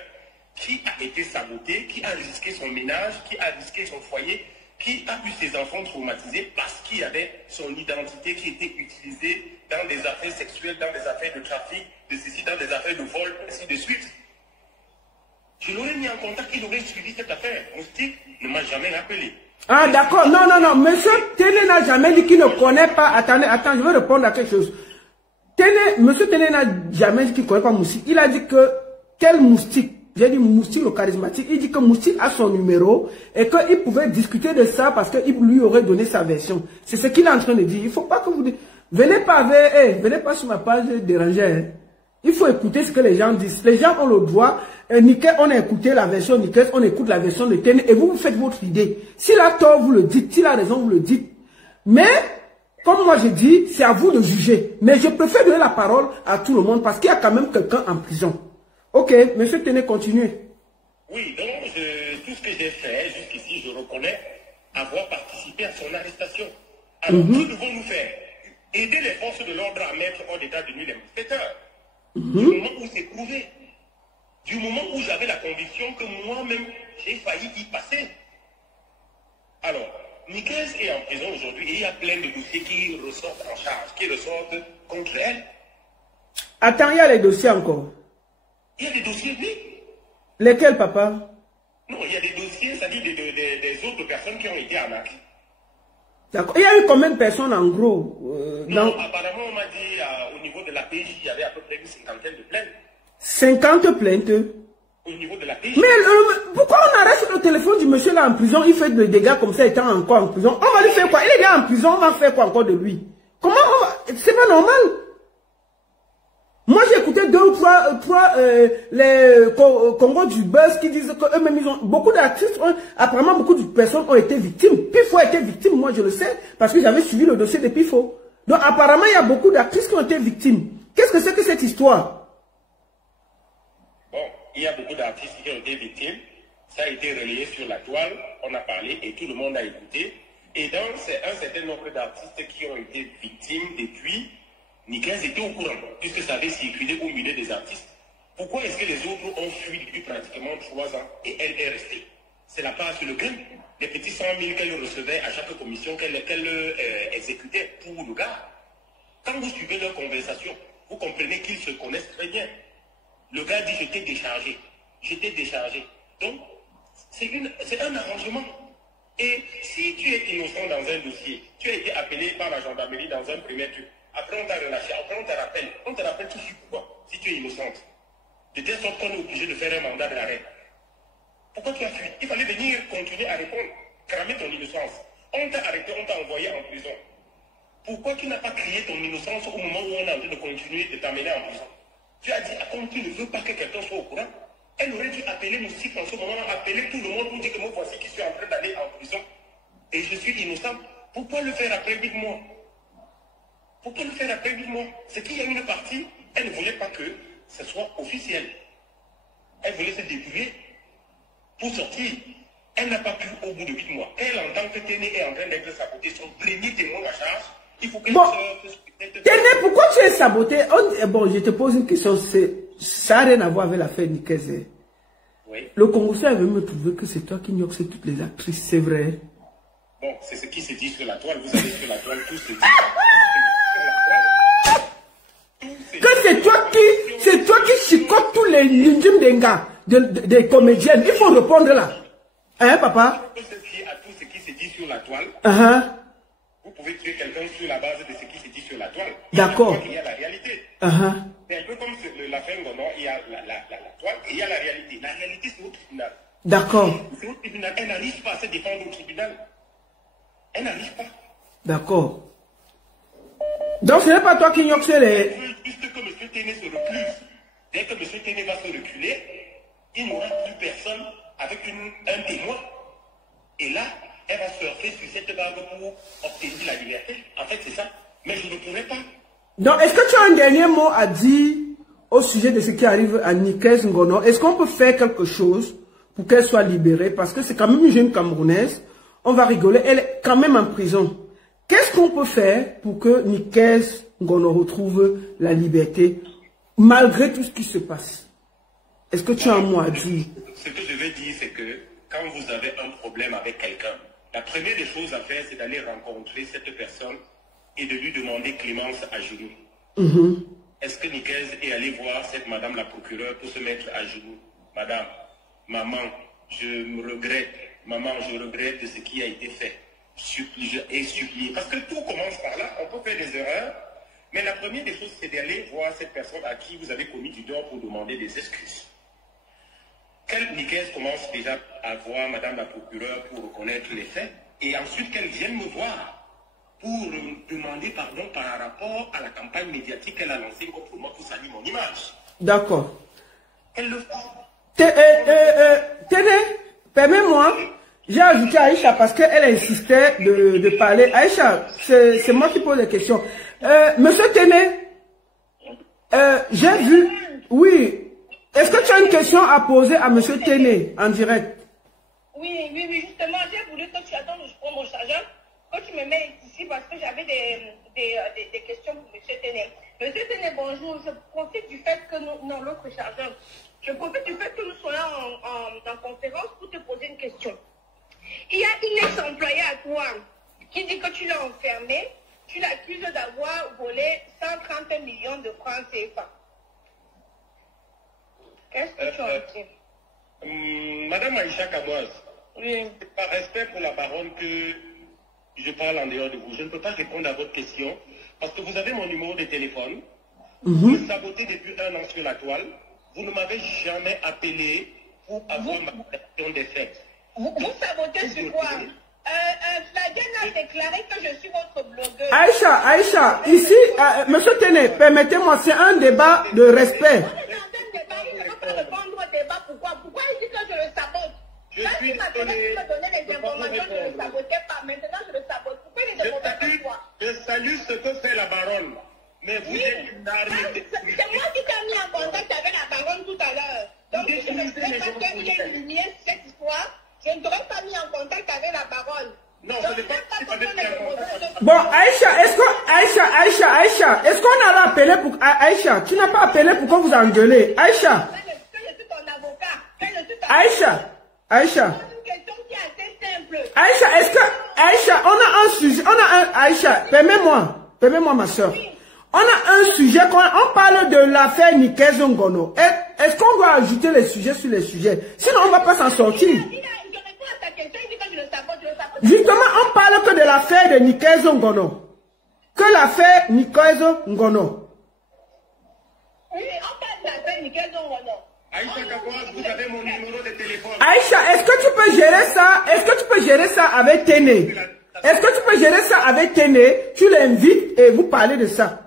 qui a été sabotée, qui a risqué son ménage, qui a risqué son foyer, qui a eu ses enfants traumatisés parce qu'il y avait son identité qui était utilisée dans des affaires sexuelles, dans des affaires de trafic, de ceci, dans des affaires de vol, ainsi de suite. Je l'aurais mis en contact, il aurait suivi cette affaire. Moustique ne m'a jamais rappelé. Ah d'accord, non, monsieur Téné n'a jamais dit qu'il ne connaît pas. Attends, je vais répondre à quelque chose. Monsieur Téné n'a jamais dit qu'il ne connaît pas Moustique. Il a dit que, quel Moustique? J'ai dit Moustique le charismatique. Il dit que Moustique a son numéro et qu'il pouvait discuter de ça parce qu'il lui aurait donné sa version. C'est ce qu'il est en train de dire. Il ne faut pas que vous dites, venez pas sur ma page déranger. Hein. Il faut écouter ce que les gens disent. Les gens ont le droit. Nickel, on a écouté la version Nickel, on écoute la version de Téné et vous faites votre idée. S'il a tort, vous le dites. S'il a raison, vous le dites. Mais, comme moi je dis, c'est à vous de juger. Mais je préfère donner la parole à tout le monde parce qu'il y a quand même quelqu'un en prison. Ok, monsieur Téné, continuez. Oui, donc tout ce que j'ai fait jusqu'ici, je reconnais avoir participé à son arrestation. Alors, que devons-nous faire? Aider les forces de l'ordre à mettre hors d'état de nuit les malfaiteurs. Du moment où c'est prouvé. Du moment où j'avais la conviction que moi-même, j'ai failli y passer. Alors, Nicaise est en prison aujourd'hui et il y a plein de dossiers qui ressortent en charge, qui ressortent contre elle. Attends, il y a les dossiers encore. Il y a des dossiers, oui. Lesquels, papa? Non, il y a des dossiers, c'est-à-dire des autres personnes qui ont été arnaquées. D'accord. Il y a eu combien de personnes en gros Non, apparemment, on m'a dit au niveau de la PJ, il y avait à peu près une cinquantaine de plaintes. 50 plaintes? Au niveau de la PJ. Mais pourquoi on arrête le téléphone du monsieur là en prison? Il fait des dégâts comme ça étant encore en prison. On va lui faire quoi? Il est bien en prison, on va faire quoi encore de lui? Comment on va... C'est pas normal. Moi j'ai écouté 2 ou 3 les Congo du buzz qui disent qu'eux-mêmes ils ont... Beaucoup d'artistes, apparemment beaucoup de personnes ont été victimes. Pifo a été victime, moi je le sais, parce que j'avais suivi le dossier de Pifo. Donc apparemment il y a beaucoup d'artistes qui ont été victimes. Qu'est-ce que c'est que cette histoire? Bon, il y a beaucoup d'artistes qui ont été victimes. Ça a été relayé sur la toile, on a parlé et tout le monde a écouté. Et donc, c'est un certain nombre d'artistes qui ont été victimes depuis. Nicaise était au courant, puisque ça avait circulé au milieu des artistes. Pourquoi est-ce que les autres ont fui depuis pratiquement 3 ans et elle est restée? C'est la part sur le gun, les petits 100 000 qu'elle recevait à chaque commission qu'elle exécutait pour le gars. Quand vous suivez leur conversation, vous comprenez qu'ils se connaissent très bien. Le gars dit je t'ai déchargé. Je t'ai déchargé. Donc, c'est un arrangement. Et si tu es innocent dans un dossier, tu as été appelé par la gendarmerie dans un premier truc, après on t'a relâché, après on te rappelle tout de suite pourquoi, si tu es innocente. De telle sorte qu'on est obligé de faire un mandat de l'arrêt. Pourquoi tu as fui? Il fallait venir continuer à répondre, cramer ton innocence. On t'a arrêté, on t'a envoyé en prison. Pourquoi tu n'as pas crié ton innocence au moment où on est en train de continuer de t'amener en prison? Tu as dit, comme tu ne veux pas que quelqu'un soit au courant, elle aurait dû appeler Moustique en ce moment, appeler tout le monde pour dire que moi voici qui suis en train d'aller en prison. Et je suis innocent. Pourquoi le faire après 8 mois? Pourquoi le faire après 8 mois? C'est qu'il y a une partie, elle ne voulait pas que ce soit officiel. Elle voulait se débrouiller pour sortir. Elle n'a pas pu au bout de 8 mois. Elle, en tant que Téné, est en train d'être sabotée. Son premier témoin à charge, il faut qu'elle se... Téné, pourquoi tu es saboté? Bon, je te pose une question. Ça n'a rien à voir avec l'affaire Nikez. Oui. Le Congolais veut me trouver que c'est toi qui ignoques toutes les actrices, c'est vrai? Bon, c'est ce qui se dit sur la toile. Vous allez sur la toile, tout se dit. Que c'est toi qui chicotes tous les légumes des comédiennes. Il faut répondre là. Hein, papa? À tout ce qui se dit sur la toile, vous pouvez tuer quelqu'un sur la base de ce qui se dit sur la toile. D'accord. Il y a la réalité. Mais un peu comme l'affaire Ngono, il y a la toile et il y a la réalité. La réalité, c'est au tribunal. D'accord. C'est au tribunal. Elle n'arrive pas à se défendre au tribunal. Elle n'arrive pas. D'accord. Donc ce n'est pas toi qui ignoques les... Juste que M. Téné se recluse. Dès que M. Téné va se reculer, il n'y aura plus personne avec un témoin. Et là, elle va surfer sur cette vague pour obtenir la liberté. En fait, c'est ça. Mais je ne pourrais pas. Donc, est-ce que tu as un dernier mot à dire au sujet de ce qui arrive à Nikez Ngono? Est-ce qu'on peut faire quelque chose pour qu'elle soit libérée? Parce que c'est quand même une jeune Camerounaise. On va rigoler. Elle est quand même en prison. Qu'est-ce qu'on peut faire pour que Nikez Ngono retrouve la liberté malgré tout ce qui se passe? Est-ce que tu as un mot à dire? Ce que je veux dire, c'est que quand vous avez un problème avec quelqu'un, la première des choses à faire, c'est d'aller rencontrer cette personne et de lui demander clémence à genoux. Est-ce que Nikez est allé voir cette madame la procureure pour se mettre à genoux? Madame, maman, je me regrette. Maman, je regrette de ce qui a été fait. Supplier. Parce que tout commence par là. On peut faire des erreurs. Mais la première des choses, c'est d'aller voir cette personne à qui vous avez commis du tort pour demander des excuses. Quelle Nikez commence déjà à voir madame la procureure pour reconnaître les faits. Et ensuite qu'elle vienne me voir pour demander pardon par rapport à la campagne médiatique qu'elle a lancée contre moi pour salir mon image. D'accord. Elle le fait. Téné, permets-moi. J'ai ajouté Aïcha parce qu'elle insistait de parler. Aïcha, c'est moi qui pose les questions. Monsieur Téné, j'ai vu... Oui. Est-ce que tu as une question à poser à Monsieur Téné en direct? Oui, justement, j'ai voulu que tu attends, je prends mon chargeur, que tu me mets ici parce que j'avais des questions pour Monsieur Téné. Monsieur Téné, bonjour, je profite du fait que nous, non, l'autre chargeur, je profite du fait que nous soyons en conférence pour te poser une question. Il y a une ex-employée à toi qui dit que tu l'as enfermée, tu l'accuses d'avoir volé 130 millions de francs CFA. Qu'est-ce que tu en dis? Madame Aïcha Kamoise, oui. Par respect pour la baronne que je parle en dehors de vous, je ne peux pas répondre à votre question parce que vous avez mon numéro de téléphone. Vous me sabotez depuis 1 an sur la toile. Vous ne m'avez jamais appelé pour avoir ma version des faits. Vous sabotez sur quoi? Flavienne a déclaré que je suis votre blogueuse. Aïcha, ici, Monsieur Téné, permettez-moi, c'est un débat de respect. Pourquoi il dit que je le sabote? Quand il m'a donné les informations, je ne le sabotais pas. Maintenant, je le sabote. Pourquoi il est de quoi? Je salue ce que fait la baronne. Mais vous êtes une arme. C'est moi qui t'ai mis en contact avec la baronne tout à l'heure. Donc, si je ne savais pas qu'il y a une lumière sur cette histoire, je ne t'aurais pas mis en contact avec la baronne. Non, je n'ai pas Bon, Aïcha, est-ce qu'on a appelé pour... Aïcha, tu n'as pas appelé pour qu'on vous engueule. Aïcha. Aïcha. Aïcha, est-ce que... Aïcha, on a un sujet, Aïcha, permets-moi ma soeur. On a un sujet, on parle de l'affaire Nikez Ngono. Est-ce qu'on doit ajouter les sujets sur les sujets? Sinon, on ne va pas s'en sortir. Justement, on parle que de l'affaire de Nikez Ngono. Que l'affaire Nikez Ngono. Oui, on parle de l'affaire Nikez Ngono. Aïcha Kamoise, vous avez mon numéro de téléphone. Aïcha, est-ce que tu peux gérer ça avec Téné? Est-ce que tu peux gérer ça avec Téné? Tu l'invites et vous parlez de ça.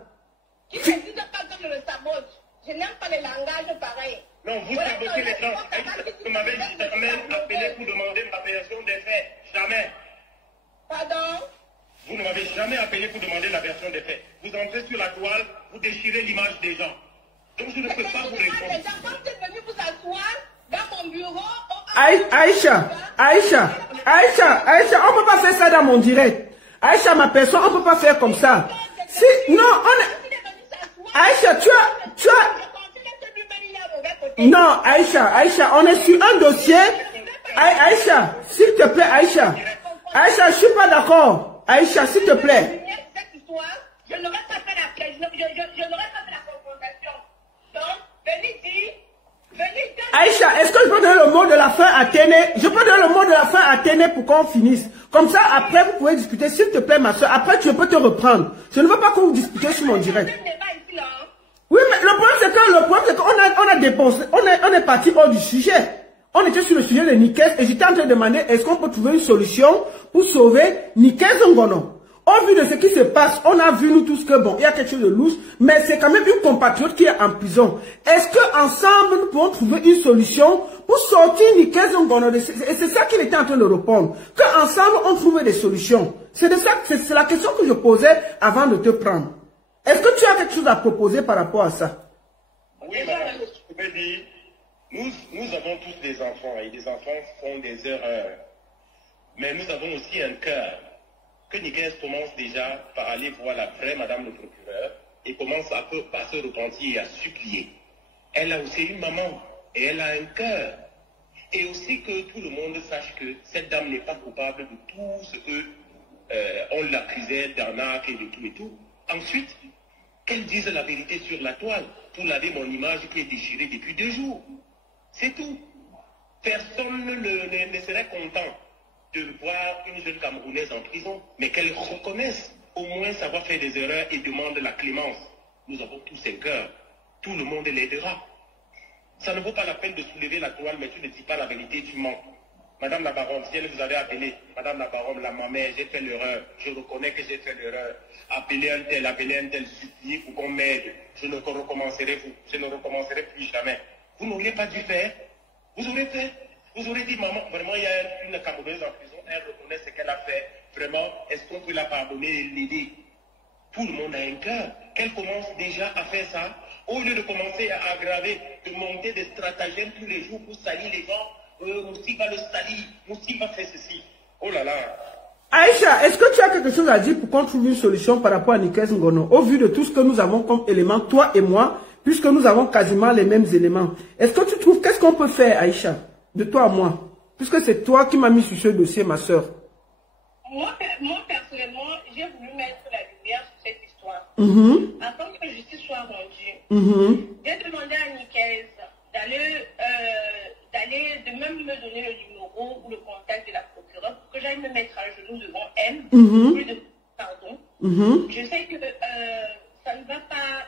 Qui ne dit pas que je le sabote? Je n'aime pas les langages pareils. Non, vous sabotez les gens. Vous m'avez jamais appelé pour demander ma version des faits. Jamais. Pardon? Vous ne m'avez jamais appelé pour demander la version des faits. Vous entrez sur la toile, vous déchirez l'image des gens. Donc je ne peux pas vous répondre. Les gens, quand vous êtes venus vous asseoir dans mon bureau, Aïcha, on peut pas faire ça dans mon direct. Aïcha, ma personne, on peut pas faire comme ça. Si, non, Aïcha, tu as... Non, Aïcha, on est sur un dossier. Aïcha, s'il te plaît, Aïcha, je suis pas d'accord. Aïcha, s'il te plaît. Je n'aurais pas fait la confrontation. Donc, venez dire. Aïcha, est-ce que je peux donner le mot de la fin à Téné? Je peux donner le mot de la fin à Téné pour qu'on finisse. Comme ça, après, vous pouvez discuter. S'il te plaît, ma soeur. Après, tu peux te reprendre. Je ne veux pas que vous discutiez sur mon direct. Oui, mais le problème, c'est qu'on a dépensé. On est parti hors du sujet. On était sur le sujet de Nikes et j'étais en train de demander est-ce qu'on peut trouver une solution pour sauver Nikes Ngono. Au vu de ce qui se passe, on a vu nous tous que bon, il y a quelque chose de louche, mais c'est quand même une compatriote qui est en prison. Est-ce qu'ensemble nous pouvons trouver une solution pour sortir Nikes Ngono? Et c'est ça qu'il était en train de répondre. Qu'ensemble on trouve des solutions. C'est la question que je posais avant de te prendre. Est-ce que tu as quelque chose à proposer par rapport à ça? Oui, madame, je peux dire, nous avons tous des enfants et les enfants font des erreurs. Mais nous avons aussi un cœur. Que Nikes commence déjà par aller voir la vraie madame le procureur et commence à se repentir et à supplier. Elle a aussi une maman et elle a un cœur. Et aussi que tout le monde sache que cette dame n'est pas coupable de tout ce que on l'accusait d'arnaque et de tout et tout. Ensuite, qu'elle dise la vérité sur la toile pour laver mon image qui est déchirée depuis 2 jours. C'est tout. Personne ne serait content de voir une jeune Camerounaise en prison, mais qu'elle reconnaisse au moins savoir faire des erreurs et demande la clémence. Nous avons tous un cœur. Tout le monde l'aidera. Ça ne vaut pas la peine de soulever la toile, mais tu ne dis pas la vérité, tu mens. Madame la baronne, si elle vous avait appelé, Madame la baronne, la mamère, j'ai fait l'erreur, je reconnais que j'ai fait l'erreur. Appelez un tel, suppliez pour qu'on m'aide. Je ne recommencerai plus jamais. Vous n'auriez pas dû faire. Vous aurez fait. Vous aurez dit, maman, vraiment, il y a une Camerounaise en prison, elle reconnaît ce qu'elle a fait. Vraiment, est-ce qu'on peut la pardonner et l'aider? Tout le monde a un cœur. Qu'elle commence déjà à faire ça, au lieu de commencer à aggraver, de monter des stratagèmes tous les jours pour salir les gens. Moussi va le salir, Moussi va faire ceci. Oh là là. Aïcha, est-ce que tu as quelque chose à dire pour qu'on trouve une solution par rapport à Nikes Ngono? Au vu de tout ce que nous avons comme éléments, toi et moi, puisque nous avons quasiment les mêmes éléments. Est-ce que tu trouves, qu'est-ce qu'on peut faire, Aïcha? De toi à moi, puisque c'est toi qui m'as mis sur ce dossier, ma soeur. Moi personnellement, j'ai voulu mettre la lumière sur cette histoire. Afin que la justice soit rendue, j'ai demandé à Nikes de même me donner le numéro ou le contact de la procureure pour que j'aille me mettre à genoux devant elle, plus de pardon. Je sais que ça ne va pas,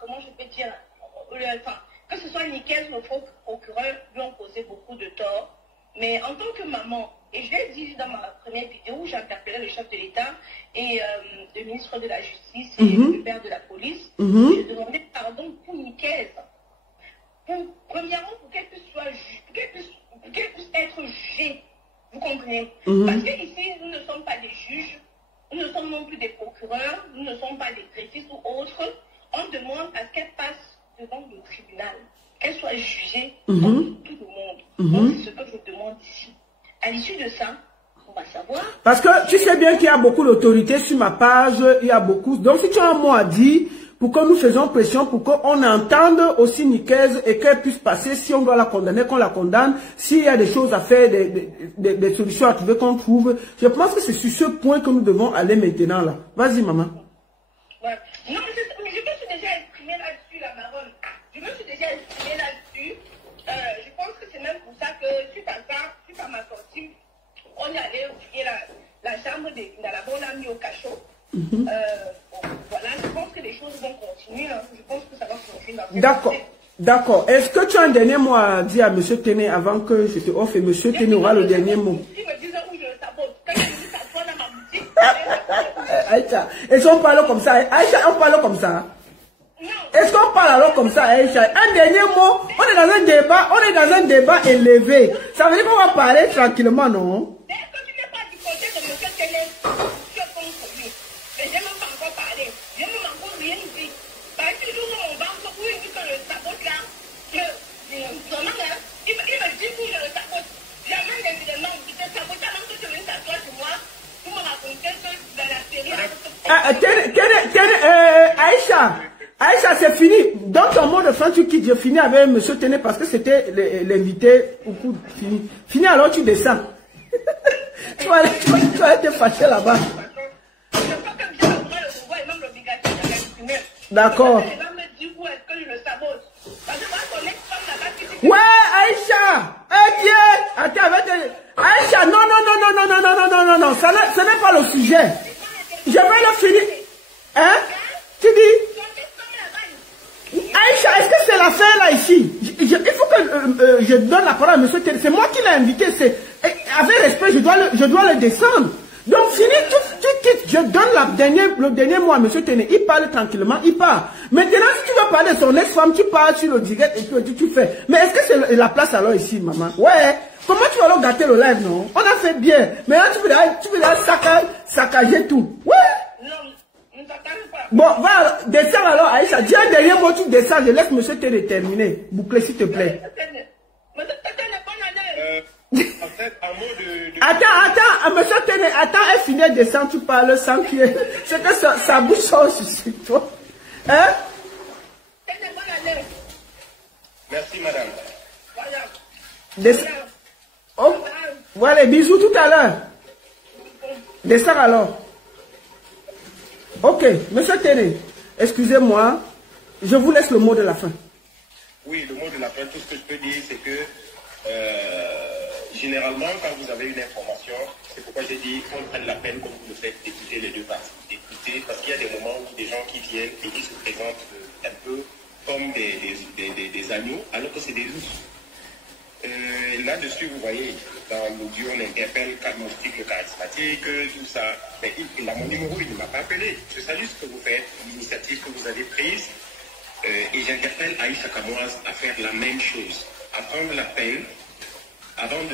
comment je peux dire, que ce soit Nikes ou le procureur lui ont causé beaucoup de tort. Mais en tant que maman, et je l'ai dit dans ma première vidéo où j'interpellais le chef de l'État et le ministre de la Justice et le père de la police, j'ai demandé pardon pour Nikes. Premièrement, pour qu'elle puisse être jugée. Vous comprenez? Parce qu'ici, nous ne sommes pas des juges, nous ne sommes non plus des procureurs, nous ne sommes pas des greffistes ou autres. On demande à ce qu'elle passe devant le tribunal, qu'elle soit jugée comme tout le monde. Donc c'est ce que je demande ici. À l'issue de ça, on va savoir. Parce que tu sais bien qu'il y a beaucoup d'autorités sur ma page, il y a beaucoup. Donc si tu as un mot à dire, pour que nous faisons pression, pour qu'on entende aussi Nikes et qu'elle puisse passer, si on doit la condamner, qu'on la condamne, s'il y a des choses à faire, des solutions à trouver, qu'on trouve. Je pense que c'est sur ce point que nous devons aller maintenant là. Vas-y maman. Ouais. Non, mais je me suis déjà exprimée là-dessus, la baronne. Je me suis déjà exprimée là-dessus. Je pense que c'est même pour ça que, suite à ma sortie, on est allé ouvrir la chambre de la bonne amie au cachot. Bon, voilà, je pense que les choses vont continuer. Hein. Je pense que ça va continuer. D'accord. D'accord. Est-ce que tu as un dernier mot à dire à M. Téné avant que je te offre et M. Téné aura le dernier mot? Si me disait où je le sabote, quand je dis ça soit dans ma boutique, Aïcha, est-ce qu'on parle comme ça? Aïcha, on parle comme ça? Est-ce qu'on parle alors comme ça, Aïcha? Un dernier mot, on est dans un débat élevé. Ça veut dire qu'on va parler tranquillement, non? Est-ce que tu n'es pas du côté de M. Téné? Tu es contre lui. Mais je n'ai même pas encore parlé. Je n'ai même encore rien dit. Parce que nous, on va encore où il dit que le sabote là, vraiment là, il me dit que je le sabote. Aïcha, c'est fini. Dans ton mot de fin, tu quittes. Je finis avec M. Téné parce que c'était l'invité. Fini alors, tu descends. tu vas être fâché là-bas. D'accord. Ouais, Aïcha. Attends, Aïcha, non. Ce n'est pas le sujet. Je vais le finir. Hein? Tu dis? Aïcha, est-ce que c'est la fin là ici? Il faut que je donne la parole à M. Téné. C'est moi qui l'ai invité. Avec respect, je dois le descendre. Donc, fini, tu quittes. Je donne le dernier mot à M. Téné. Il parle tranquillement, il part. Maintenant, si tu veux parler de son ex-femme, tu parles sur le direct et tu fais. Mais est-ce que c'est la place alors ici, maman? Ouais. Comment tu vas alors gâter le live, non? On a fait bien. Maintenant, tu veux saccager tout. Ouais. Bon, va, descends alors, Aïcha. Dis un dernier mot, tu descends. Je laisse M. Téné terminer. Boucler, s'il te plaît. En fait, un mot de... Attends, M. Téné, elle finit de descendre, tu parles sans qu'il y ait... C'est que ça bouge sur toi. Hein? Merci, madame. Oh, voilà, bisous tout à l'heure. Descends alors. Ok, M. Téné, excusez-moi, je vous laisse le mot de la fin. Oui, le mot de la fin, tout ce que je peux dire, c'est que généralement, quand vous avez une information, c'est pourquoi j'ai dit qu'on prenne la peine, comme vous le faites, d'écouter les deux parties. D'écouter, parce qu'il y a des moments où des gens qui viennent et qui se présentent un peu comme des agneaux, alors que c'est des loups. Là-dessus, vous voyez, dans l'audio, on interpelle mon cycle charismatique, tout ça. Mais il a mon numéro, il ne m'a pas appelé. Je salue ce que vous faites, l'initiative que vous avez prise. Et j'interpelle Aïcha Kamoise à faire la même chose, à prendre la peine, avant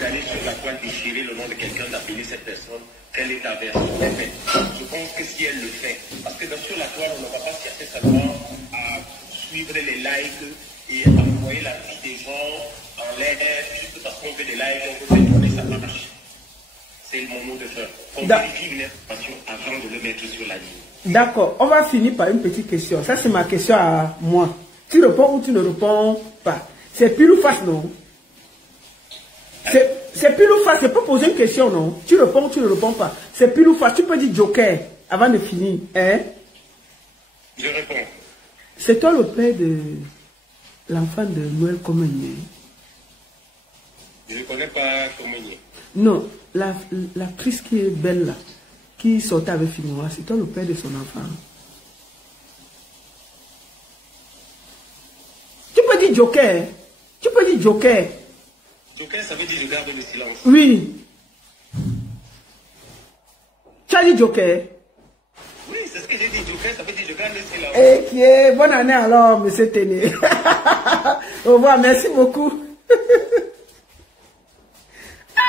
d'aller sur la toile déchirer le nom de quelqu'un, d'appeler cette personne, quelle est ta version. Je pense que si elle le fait, parce que sur la toile, on ne va pas chercher seulement à suivre les likes et à envoyer la vie des gens en l'air, juste parce qu'on fait des likes, on veut tourner sa marche. C'est mon mot de fin. On vérifie une information avant de le mettre sur la ligne. D'accord, on va finir par une petite question. Ça, c'est ma question à moi. Tu réponds ou tu ne réponds pas? C'est pile ou face, non? C'est pile ou face, c'est pas poser une question, non? Tu réponds ou tu ne réponds pas? C'est pile ou face, tu peux dire joker avant de finir, hein? Je réponds. C'est toi le père de l'enfant de Noël Comenier? Je ne connais pas Comenier. Non, l'actrice qui est belle là, qui sortait avec Finnois, c'est toi le père de son enfant. Tu peux dire joker, hein? Tu peux dire joker. Joker, ça veut dire je garde le silence. Oui. Tu as dit joker? Oui, c'est ce que j'ai dit. Joker, ça veut dire je garde le silence. Eh, qui est bonne année alors, M. Téné. Au revoir, merci beaucoup.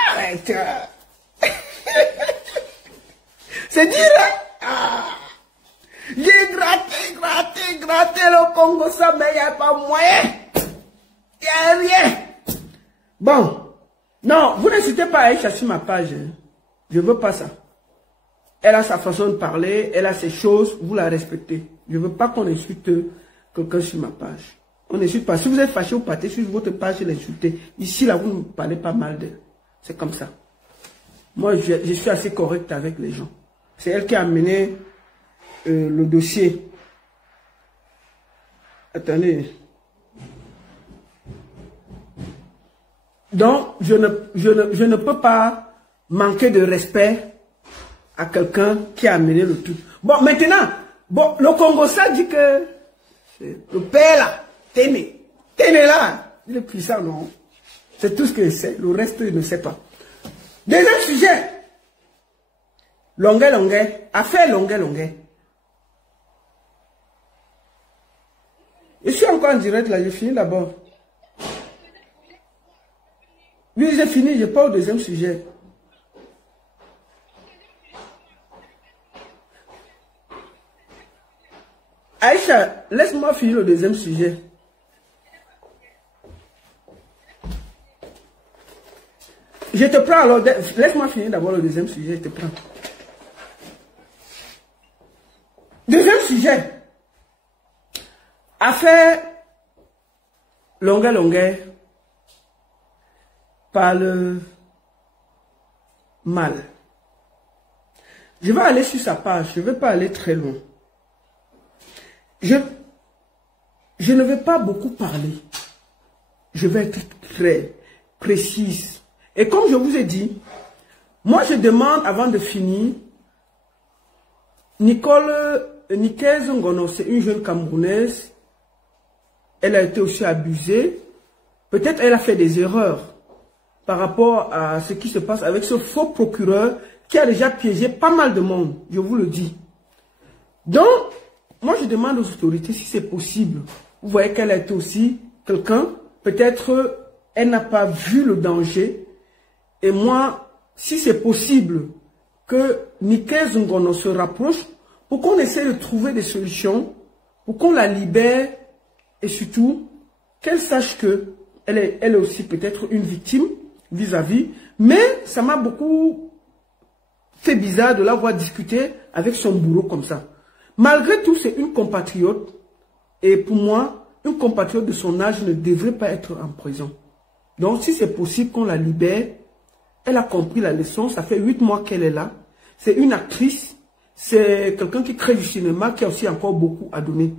Arrête. C'est dire, hein? J'ai gratté le Congo, ça, mais il n'y a pas moyen. Il n'y a rien. Bon, non, vous n'hésitez pas à aller chercher ma page. Hein. Je ne veux pas ça. Elle a sa façon de parler, elle a ses choses, vous la respectez. Je ne veux pas qu'on insulte quelqu'un sur ma page. On n'insulte pas. Si vous êtes fâché, vous partez sur votre page et l'insultez. Ici, là, vous ne parlez pas mal d'elle. C'est comme ça. Moi, je suis assez correct avec les gens. C'est elle qui a amené le dossier. Attendez. Donc, je ne peux pas manquer de respect à quelqu'un qui a amené le tout. Bon, maintenant, bon, le Congo, ça dit que le père là, Téné là, il est puissant, non? C'est tout ce qu'il sait. Le reste, il ne sait pas. Deuxième sujet. Longuet. Affaire Longuet. Je suis encore en direct là, j'ai fini d'abord. Oui, j'ai fini, je parle au deuxième sujet. Aïcha, laisse-moi finir le deuxième sujet. Je te prends alors, laisse-moi finir d'abord le deuxième sujet, je te prends. Deuxième sujet, Affaire longueur parle mal. Je vais aller sur sa page, je ne vais pas aller très loin. Je ne vais pas beaucoup parler. Je vais être très précise. Et comme je vous ai dit, moi je demande avant de finir, Nikaise Ngono, c'est une jeune Camerounaise. Elle a été aussi abusée. Peut-être elle a fait des erreurs par rapport à ce qui se passe avec ce faux procureur qui a déjà piégé pas mal de monde, je vous le dis. Donc, moi je demande aux autorités si c'est possible. Vous voyez qu'elle a été aussi quelqu'un, peut-être elle n'a pas vu le danger. Et moi, si c'est possible que Nikaise Ngono se rapproche, pour qu'on essaie de trouver des solutions, pour qu'on la libère, et surtout, qu'elle sache que elle est aussi peut-être une victime vis-à-vis, mais ça m'a beaucoup fait bizarre de la voir discuter avec son bourreau comme ça. Malgré tout, c'est une compatriote, et pour moi, une compatriote de son âge ne devrait pas être en prison. Donc, si c'est possible qu'on la libère, elle a compris la leçon, ça fait 8 mois qu'elle est là, c'est une actrice, c'est quelqu'un qui crée du cinéma, qui a aussi encore beaucoup à donner.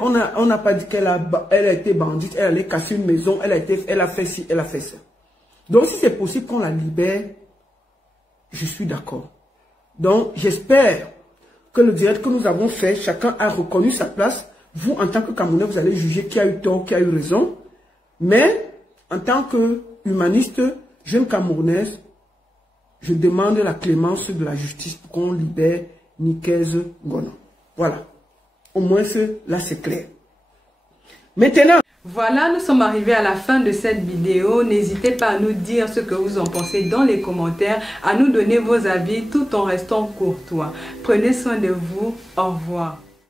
On n'a pas dit qu'elle a été bandite, elle allait casser une maison, elle a fait ci, elle a fait ça. Donc si c'est possible qu'on la libère, je suis d'accord. Donc j'espère que le direct que nous avons fait, chacun a reconnu sa place. Vous, en tant que Camerounais, vous allez juger qui a eu tort, qui a eu raison. Mais en tant que humaniste, jeune Camerounaise, je demande la clémence de la justice pour qu'on libère Nikaise Ngono. Voilà. Au moins, là, c'est clair. Maintenant, voilà, nous sommes arrivés à la fin de cette vidéo. N'hésitez pas à nous dire ce que vous en pensez dans les commentaires, à nous donner vos avis tout en restant courtois. Prenez soin de vous. Au revoir.